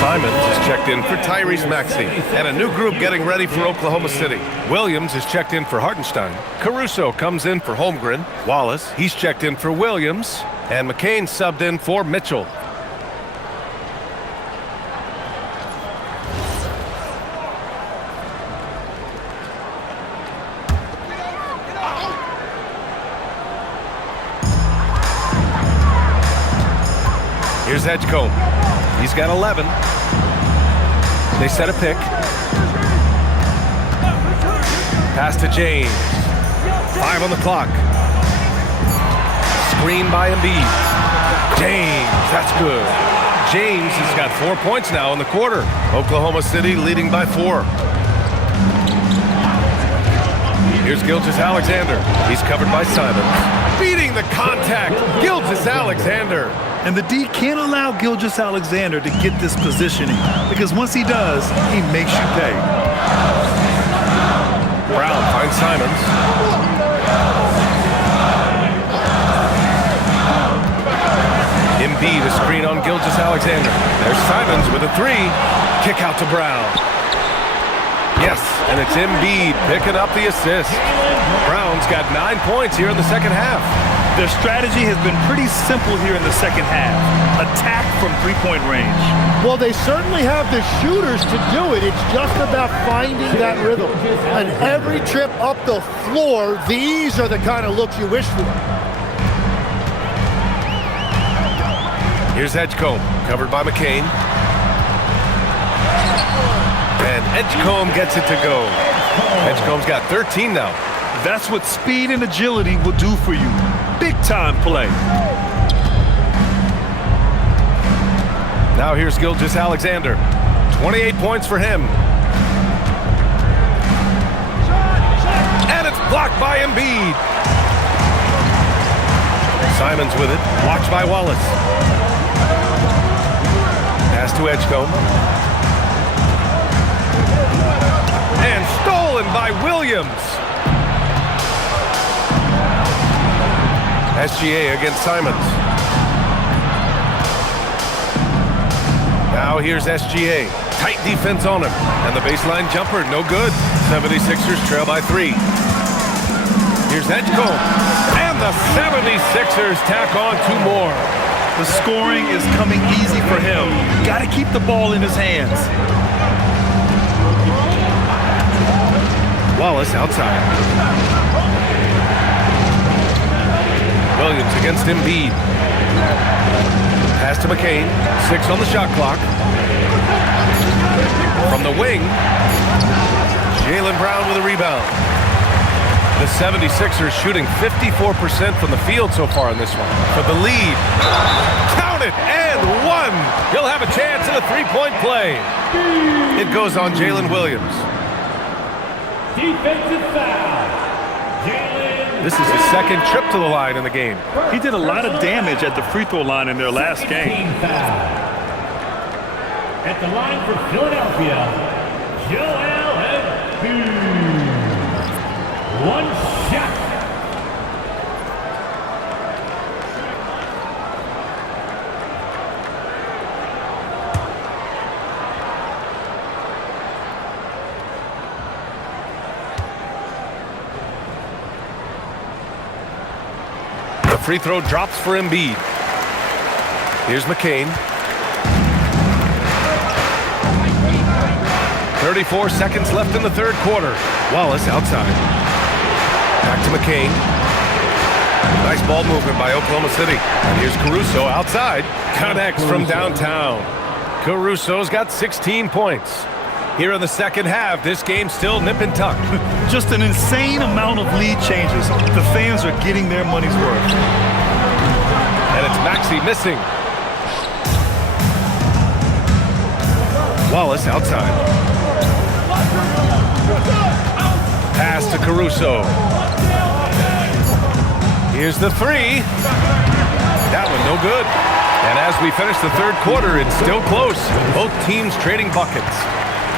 Simons is checked in for Tyrese Maxey. And a new group getting ready for Oklahoma City. Williams is checked in for Hartenstein. Caruso comes in for Holmgren. Wallace, he's checked in for Williams. And McCain subbed in for Mitchell. Here's Edgecombe. He's got 11. They set a pick. Pass to James. 5 on the clock. Screen by Embiid. James, that's good. James has got 4 points now in the quarter. Oklahoma City leading by 4. Here's Gilgeous-Alexander. He's covered by Simons. Beating the contact. Gilgeous-Alexander. And the D can't allow Gilgeous-Alexander to get this positioning, because once he does, he makes you pay. Brown finds Simons. Embiid, a screen on Gilgeous-Alexander. There's Simons with a three. Kick out to Brown. Yes, and it's Embiid picking up the assist. Brown's got 9 points here in the second half. Their strategy has been pretty simple here in the second half. Attack from three-point range. Well, they certainly have the shooters to do it. It's just about finding that rhythm. And every trip up the floor, these are the kind of looks you wish for. Here's Edgecombe, covered by McCain. And Edgecombe gets it to go. Edgecombe's got 13 now. That's what speed and agility will do for you. Big time play. Now here's Gilgeous Alexander. 28 points for him. And it's blocked by Embiid. Simons with it. Watched by Wallace. Pass to Edgecombe. And stolen by Williams. SGA against Simons. Now here's SGA. Tight defense on him. And the baseline jumper, no good. 76ers trail by 3. Here's Edgecombe. And the 76ers tack on 2 more. The scoring is coming easy for him. Got to keep the ball in his hands. Wallace outside. Williams against Embiid. Pass to McCain. 6 on the shot clock. From the wing, Jaylen Brown with a rebound. The 76ers shooting 54% from the field so far in this one. For the lead. Count it, and 1. He'll have a chance at a 3-point play. It goes on Jalen Williams. Defensive foul. This is his second trip to the line in the game. He did a lot of damage at the free throw line in their last game. Foul. At the line for Philadelphia, Joel Embiid. 1 shot. The free throw drops for Embiid. Here's McCain. 34 seconds left in the third quarter. Wallace outside. Back to McCain. Nice ball movement by Oklahoma City. And here's Caruso outside. Connects from downtown. Caruso's got 16 points. Here in the second half, this game's still nip and tuck. Just an insane amount of lead changes. The fans are getting their money's worth. And it's Maxey missing. Wallace outside. Pass to Caruso. Here's the 3. That one no good. And as we finish the third quarter, it's still close. Both teams trading buckets.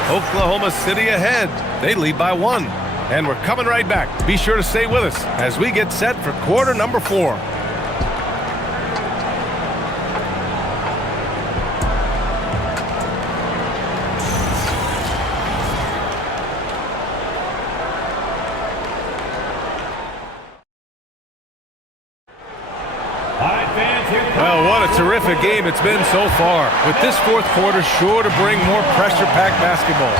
Oklahoma City ahead. They lead by 1. And we're coming right back. Be sure to stay with us as we get set for quarter number 4. Well, what a terrific game it's been so far. With this fourth quarter sure to bring more pressure-packed basketball.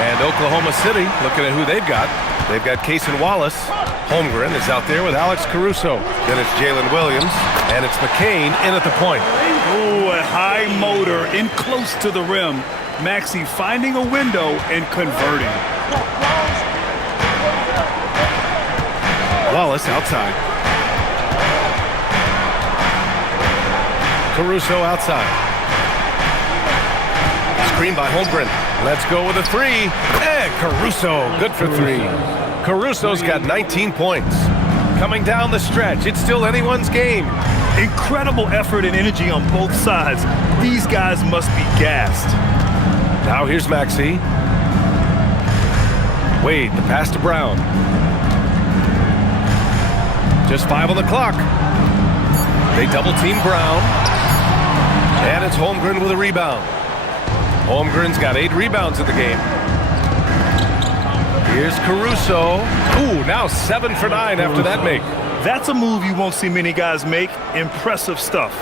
And Oklahoma City, looking at who they've got. They've got Cason Wallace. Holmgren is out there with Alex Caruso. Then it's Jalen Williams. And it's McCain in at the point. Oh, a high motor in close to the rim. Maxey finding a window and converting. Wallace outside. Caruso outside. Screen by Holmgren. Let's go with a 3. And Caruso, good for 3. Caruso's got 19 points. Coming down the stretch, it's still anyone's game. Incredible effort and energy on both sides. These guys must be gassed. Now here's Maxey. Wade, the pass to Brown. Just 5 on the clock. They double-team Brown. And it's Holmgren with a rebound. Holmgren's got 8 rebounds in the game. Here's Caruso. Ooh, now 7 for 9 after that make. That's a move you won't see many guys make. Impressive stuff.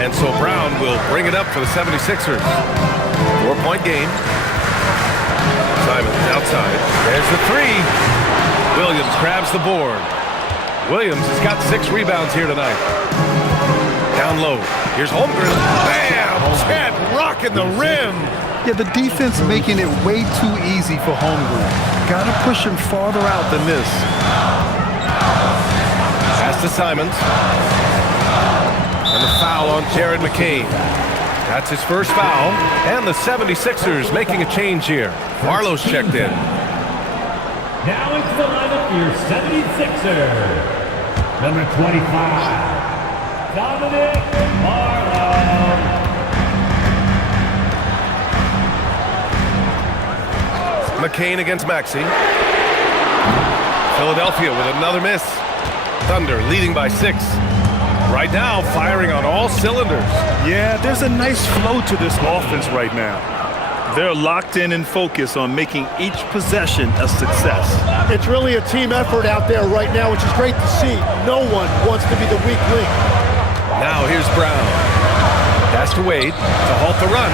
And so Brown will bring it up for the 76ers. 4-point game. Simons outside. There's the 3. Williams grabs the board. Williams has got 6 rebounds here tonight. Down low. Here's Holmgren. Bam! Chet rocking the rim. Yeah, the defense making it way too easy for Holmgren. Gotta push him farther out than this. Pass to Simons. And the foul on Jared McCain. That's his first foul. And the 76ers making a change here. Marlowe's checked in. Now into the lineup for your 76ers. Number 25, Dominic Marlowe. McCain against Maxey. Philadelphia with another miss. Thunder leading by 6. Right now, firing on all cylinders. Yeah, there's a nice flow to this offense right now. They're locked in and focused on making each possession a success. It's really a team effort out there right now, which is great to see. No one wants to be the weak link. Now here's Brown. Pass to Wade to halt the run.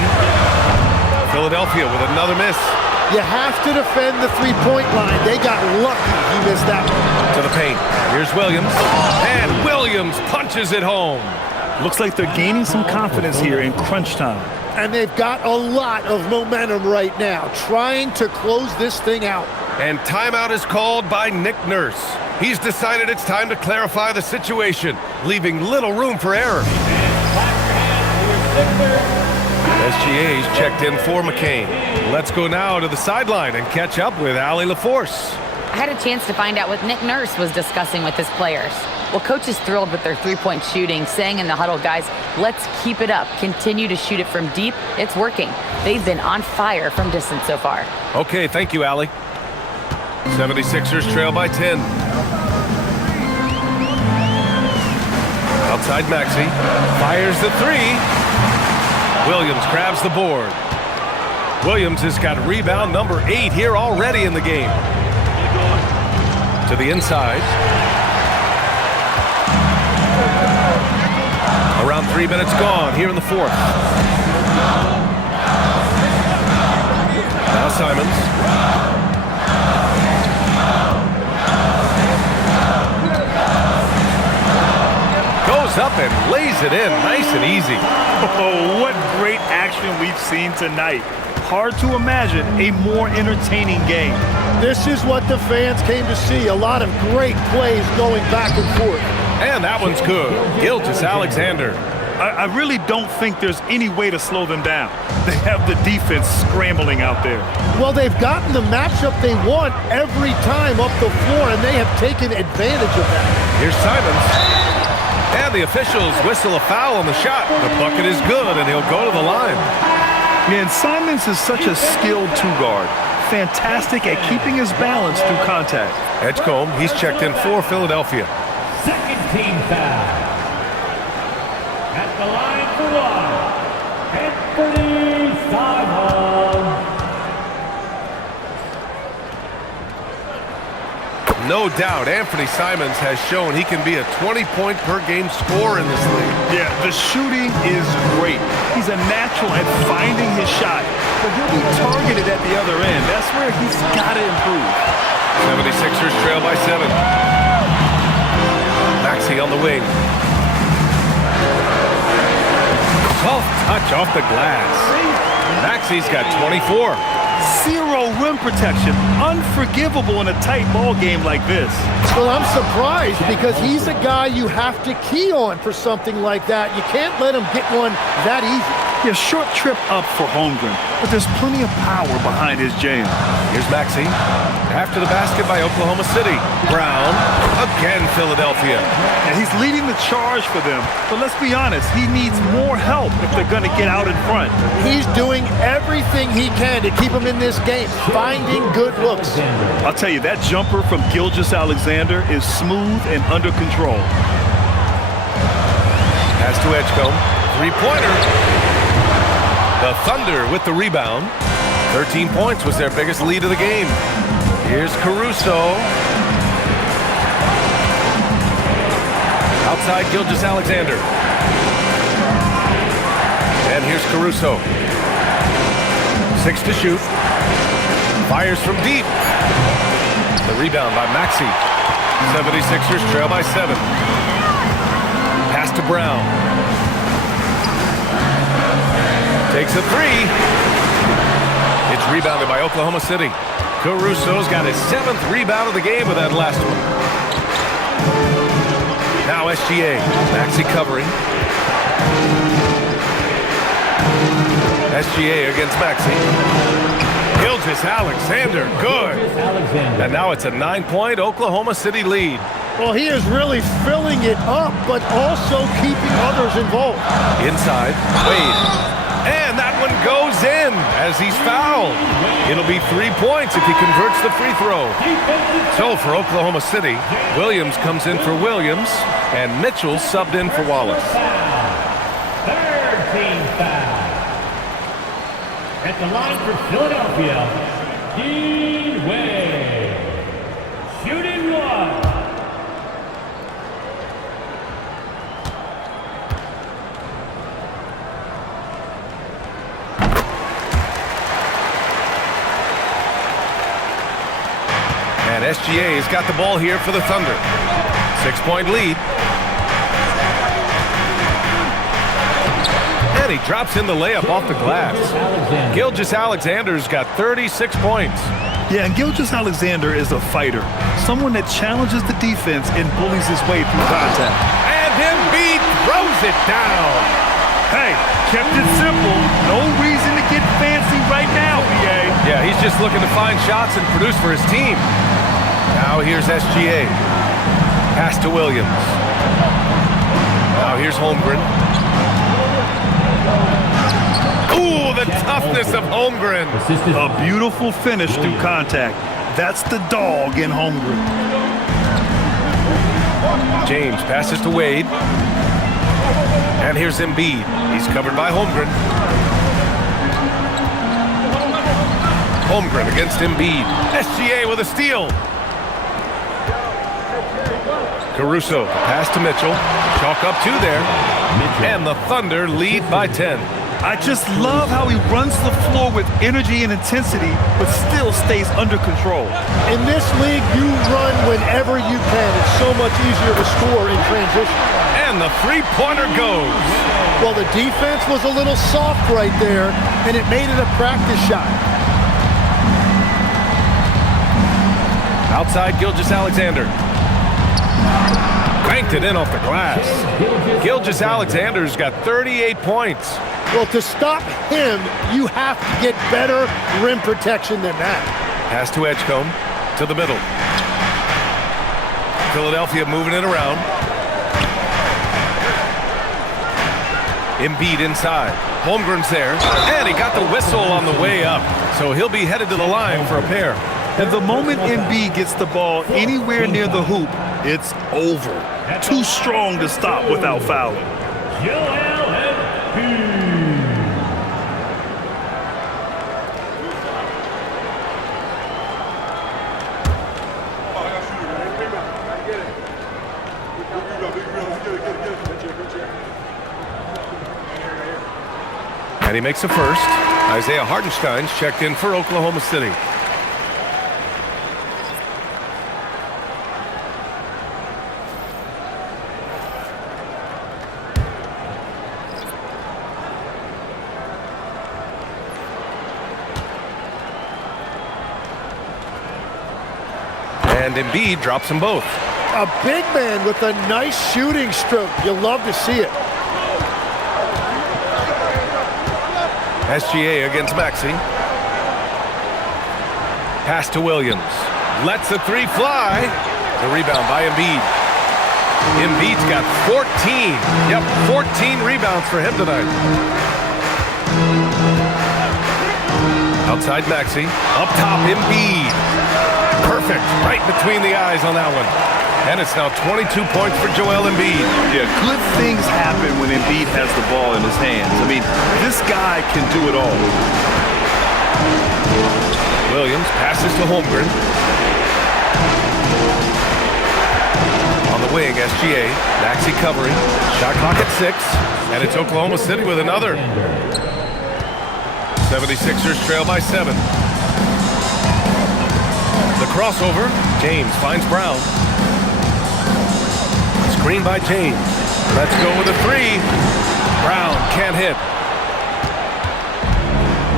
Philadelphia with another miss. You have to defend the three-point line. They got lucky he missed that one. To the paint. Here's Williams. And Williams punches it home. Looks like they're gaining some confidence here in crunch time. And they've got a lot of momentum right now, trying to close this thing out. And timeout is called by Nick Nurse. He's decided it's time to clarify the situation, leaving little room for error. SGA's checked in for McCain. Let's go now to the sideline and catch up with Allie LaForce. I had a chance to find out what Nick Nurse was discussing with his players. Well, coach is thrilled with their three-point shooting, saying in the huddle, guys, let's keep it up. Continue to shoot it from deep. It's working. They've been on fire from distance so far. Okay, thank you, Allie. 76ers trail by 10. Outside Maxey. Fires the 3. Williams grabs the board. Williams has got rebound number 8 here already in the game. To the inside. Around 3 minutes gone here in the 4th. Now Simons. Goes up and lays it in nice and easy. Oh, what great action we've seen tonight. Hard to imagine a more entertaining game. This is what the fans came to see. A lot of great plays going back and forth. And that one's good. Gilgeous-Alexander. I really don't think there's any way to slow them down. They have the defense scrambling out there. Well, they've gotten the matchup they want every time up the floor, and they have taken advantage of that. Here's Simons. And the officials whistle a foul on the shot. The bucket is good, and he'll go to the line. Man, Simons is such a skilled two-guard. Fantastic at keeping his balance through contact. Edgecombe, he's checked in for Philadelphia. Second team foul. At the line for one, Anthony Simons. No doubt, Anthony Simons has shown he can be a 20-point-per-game scorer in this league. Yeah, the shooting is great. He's a natural at finding his shot, but he'll be targeted at the other end. That's where he's got to improve. 76ers trail by 7. Maxey on the wing. Soft touch off the glass. Maxey's got 24. Zero rim protection. Unforgivable in a tight ball game like this. Well, I'm surprised because he's a guy you have to key on for something like that. You can't let him get one that easy. Yeah, short trip up for Holmgren, but there's plenty of power behind his jam. Here's Maxey. After the basket by Oklahoma City. Brown. Again, Philadelphia. And he's leading the charge for them. But let's be honest, he needs more help if they're going to get out in front. He's doing everything he can to keep him in this game, finding good looks. I'll tell you, that jumper from Gilgeous-Alexander is smooth and under control. Pass to Edgecombe. Three-pointer. The Thunder with the rebound. 13 points was their biggest lead of the game. Here's Caruso. Outside Gilgeous-Alexander. And here's Caruso. 6 to shoot. Fires from deep. The rebound by Maxey. 76ers trail by 7. Pass to Brown. Takes a three. It's rebounded by Oklahoma City. Caruso's got his 7th rebound of the game with that last one. Now SGA. Maxey covering. SGA against Maxey. Gilgeous-Alexander, good. And now it's a 9-point Oklahoma City lead. Well, he is really filling it up, but also keeping others involved. Inside, Wade. And that one goes in as he's fouled. It'll be 3 points if he converts the free throw. So for Oklahoma City, Williams comes in for Williams, and Mitchell subbed in for Wallace. Third team foul. At the line for Philadelphia, Dean Wade. Shooting one. And SGA has got the ball here for the Thunder. 6-point lead. And he drops in the layup off the glass. Gilgeous-Alexander's got 36 points. Yeah, and Gilgeous-Alexander is a fighter. Someone that challenges the defense and bullies his way through contact. And Embiid throws it down. Hey, kept it simple. No reason to get fancy right now, BA. Yeah, he's just looking to find shots and produce for his team. Now here's SGA. Pass to Williams. Now here's Holmgren. Ooh, the toughness of Holmgren. A beautiful finish through contact. That's the dog in Holmgren. James passes to Wade. And here's Embiid. He's covered by Holmgren. Holmgren against Embiid. SGA with a steal. Caruso, pass to Mitchell. Chalk up 2 there. And the Thunder lead by 10. I just love how he runs the floor with energy and intensity, but still stays under control. In this league, you run whenever you can. It's so much easier to score in transition. And the three-pointer goes. Well, the defense was a little soft right there, and it made it a practice shot. Outside Gilgeous-Alexander. Banked it in off the glass. Gilgeous-Alexander's got 38 points. Well, to stop him, you have to get better rim protection than that. Pass to Edgecombe, to the middle. Philadelphia moving it around. Embiid inside. Holmgren's there, and he got the whistle on the way up. So he'll be headed to the line for a pair. And the moment Embiid gets the ball anywhere near the hoop, it's over. Too strong to stop without fouling. And he makes a first. Isaiah Hartenstein's checked in for Oklahoma City. And Embiid drops them both. A big man with a nice shooting stroke. You'll love to see it. SGA against Maxey. Pass to Williams. Lets the three fly. The rebound by Embiid. Embiid's got 14. Yep, 14 rebounds for him tonight. Outside Maxey. Up top, Embiid. Perfect. Right between the eyes on that one. And it's now 22 points for Joel Embiid. Yeah, good things happen when Embiid has the ball in his hands. I mean, this guy can do it all. Williams passes to Holmgren. On the wing, SGA. Maxey covering. Shot clock at 6. And it's Oklahoma City with another. 76ers trail by 7. The crossover. James finds Brown. Screen by James. Let's go with a 3. Brown can't hit.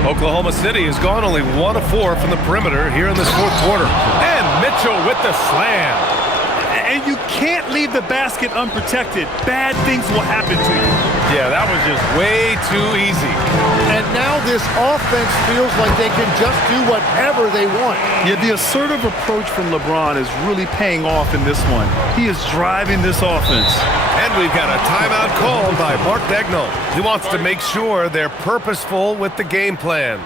Oklahoma City has gone only 1 of 4 from the perimeter here in this fourth quarter. And Mitchell with the slam. And you can't leave the basket unprotected. Bad things will happen to you. Yeah, that was just way too easy. And now this offense feels like they can just do whatever they want. Yeah, the assertive approach from LeBron is really paying off in this one. He is driving this offense. And we've got a timeout called by Mark Dagnall. He wants to make sure they're purposeful with the game plan.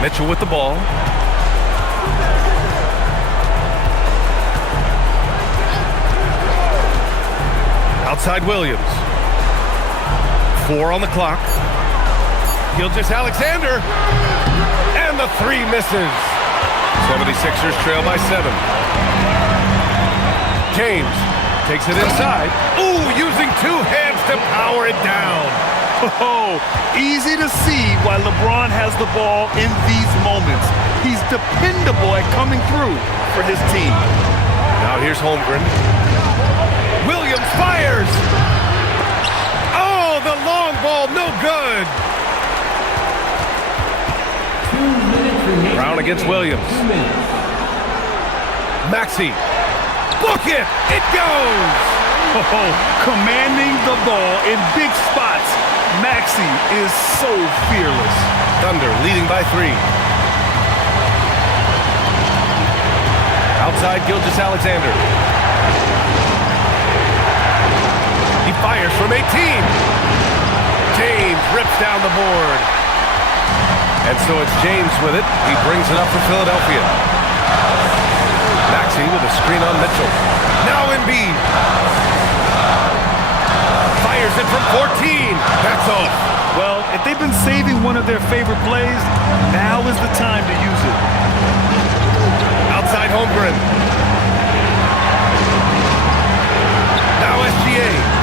Mitchell with the ball. Outside Williams. 4 on the clock. Gilgeous-Alexander. And the 3 misses. 76ers trail by 7. James takes it inside. Ooh, using 2 hands to power it down. Oh, easy to see why LeBron has the ball in these moments. He's dependable at coming through for his team. Now here's Holmgren. Williams fires. Oh, the long ball, no good. 2 minutes remaining. Brown against Williams. 2 minutes. Maxey. Book it. It goes. Oh, commanding the ball in big spots. Maxey is so fearless. Thunder leading by 3. Outside Gilgeous-Alexander. He fires from 18. James rips down the board. And so it's James with it. He brings it up for Philadelphia. Maxey with a screen on Mitchell. Now Embiid. Fires it from 14. That's off. Well, if they've been saving one of their favorite plays, now is the time to use it. Outside Holmgren. Now SGA.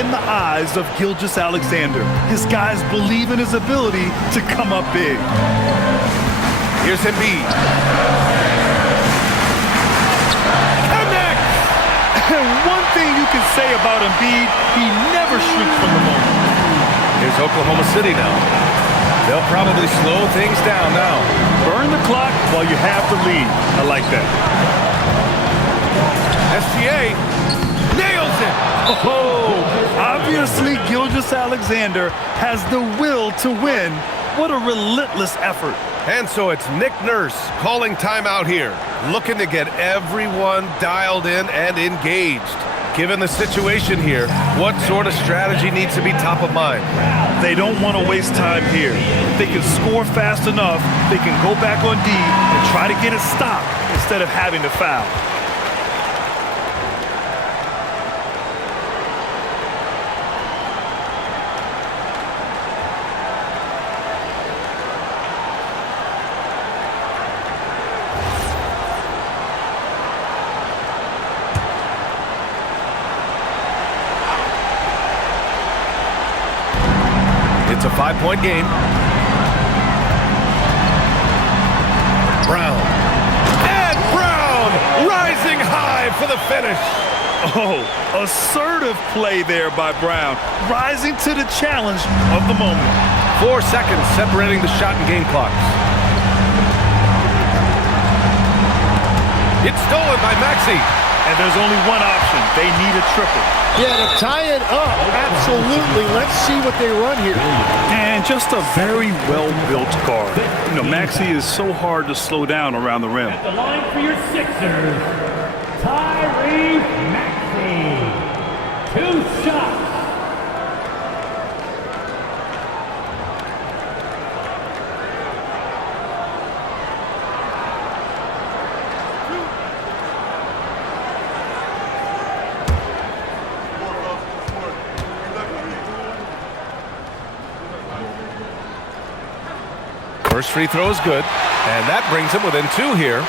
In the eyes of Gilgeous-Alexander. His guys believe in his ability to come up big. Here's Embiid. Connect! And one thing you can say about Embiid, he never shrinks from the moment. Here's Oklahoma City now. They'll probably slow things down now. Burn the clock while you have the lead. I like that. SGA nails it. Oh, obviously Gilgeous-Alexander has the will to win. What a relentless effort. And so it's Nick Nurse calling timeout here, looking to get everyone dialed in and engaged. Given the situation here, what sort of strategy needs to be top of mind? They don't want to waste time here. If they can score fast enough, they can go back on D and try to get a stop instead of having to foul. It's a 5-point game. Brown. And Brown rising high for the finish. Oh, assertive play there by Brown, rising to the challenge of the moment. 4 seconds separating the shot and game clocks. It's stolen by Maxey. And there's only one option. They need a triple. Yeah, to tie it up, absolutely. Let's see what they run here. And just a very well-built guard. You know, Maxey is so hard to slow down around the rim. At the line for your Sixers, Tyrese Maxey. 2 shots. First free throw is good, and that brings him within 2 here.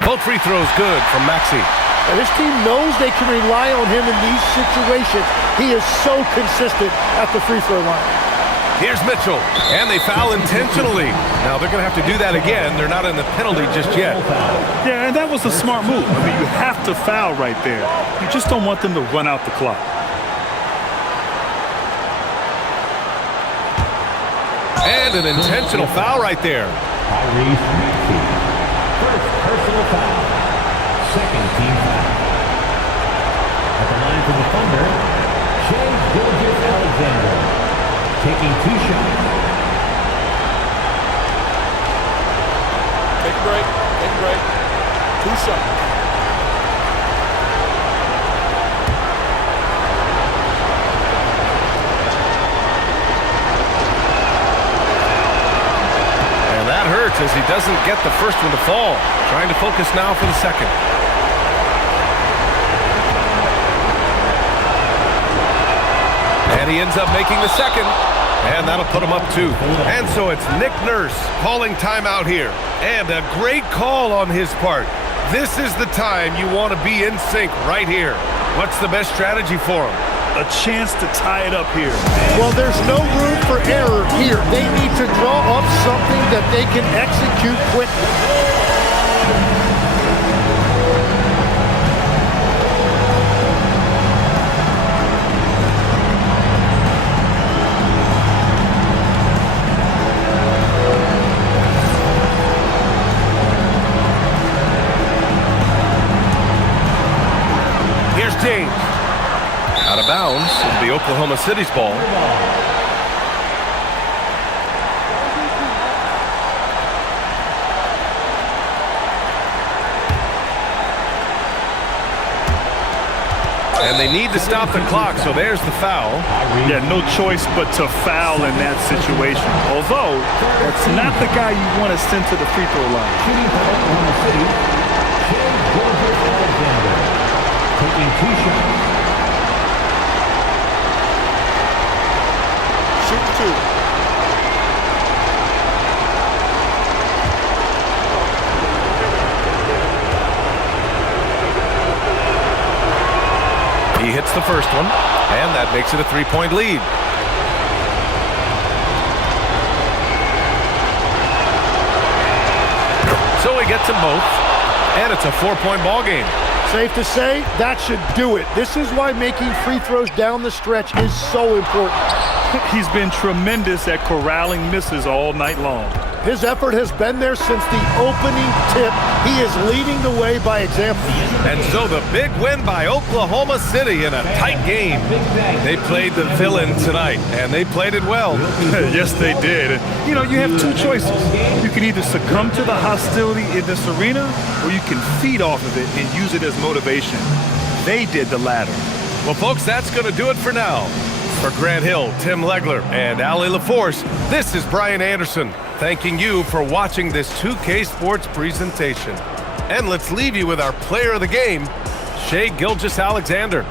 Both free throws good from Maxey. And this team knows they can rely on him in these situations. He is so consistent at the free throw line. Here's Mitchell, and they foul intentionally. Now they're going to have to do that again. They're not in the penalty just yet. Yeah, and that was a smart move. I mean, you have to foul right there. You just don't want them to run out the clock. And an intentional foul right there. First personal foul. Second team foul. At the line for the Thunder, Shea Gilgeous-Alexander taking 2 shots. Take a break. Take a break. 2 shots. And that hurts as he doesn't get the first one to fall. Trying to focus now for the second. And he ends up making the second. And that'll put him up 2. And so it's Nick Nurse calling timeout here. And a great call on his part. This is the time you want to be in sync right here. What's the best strategy for him? A chance to tie it up here. Well, there's no room for error here. They need to draw up something that they can execute quickly. James. Out of bounds. It'll be Oklahoma City's ball. And they need to stop the clock, so there's the foul. Yeah, no choice but to foul in that situation. Although, that's not the guy you want to send to the free throw line. Shooting for Oklahoma City, Shea Gilgeous-Alexander taking 2 shots. Shoot 2. He hits the first one, and that makes it a 3-point lead. So he gets them both, and it's a 4-point ball game. Safe to say, that should do it. This is why making free throws down the stretch is so important. He's been tremendous at corralling misses all night long. His effort has been there since the opening tip. He is leading the way by example. And so the big win by Oklahoma City in a tight game. They played the villain tonight, and they played it well. Yes, they did. You know, you have 2 choices. You can either succumb to the hostility in this arena, or you can feed off of it and use it as motivation. They did the latter. Well, folks, that's going to do it for now. For Grant Hill, Tim Legler, and Allie LaForce, this is Brian Anderson, thanking you for watching this 2K Sports presentation. And let's leave you with our player of the game, Shea Gilgeous-Alexander.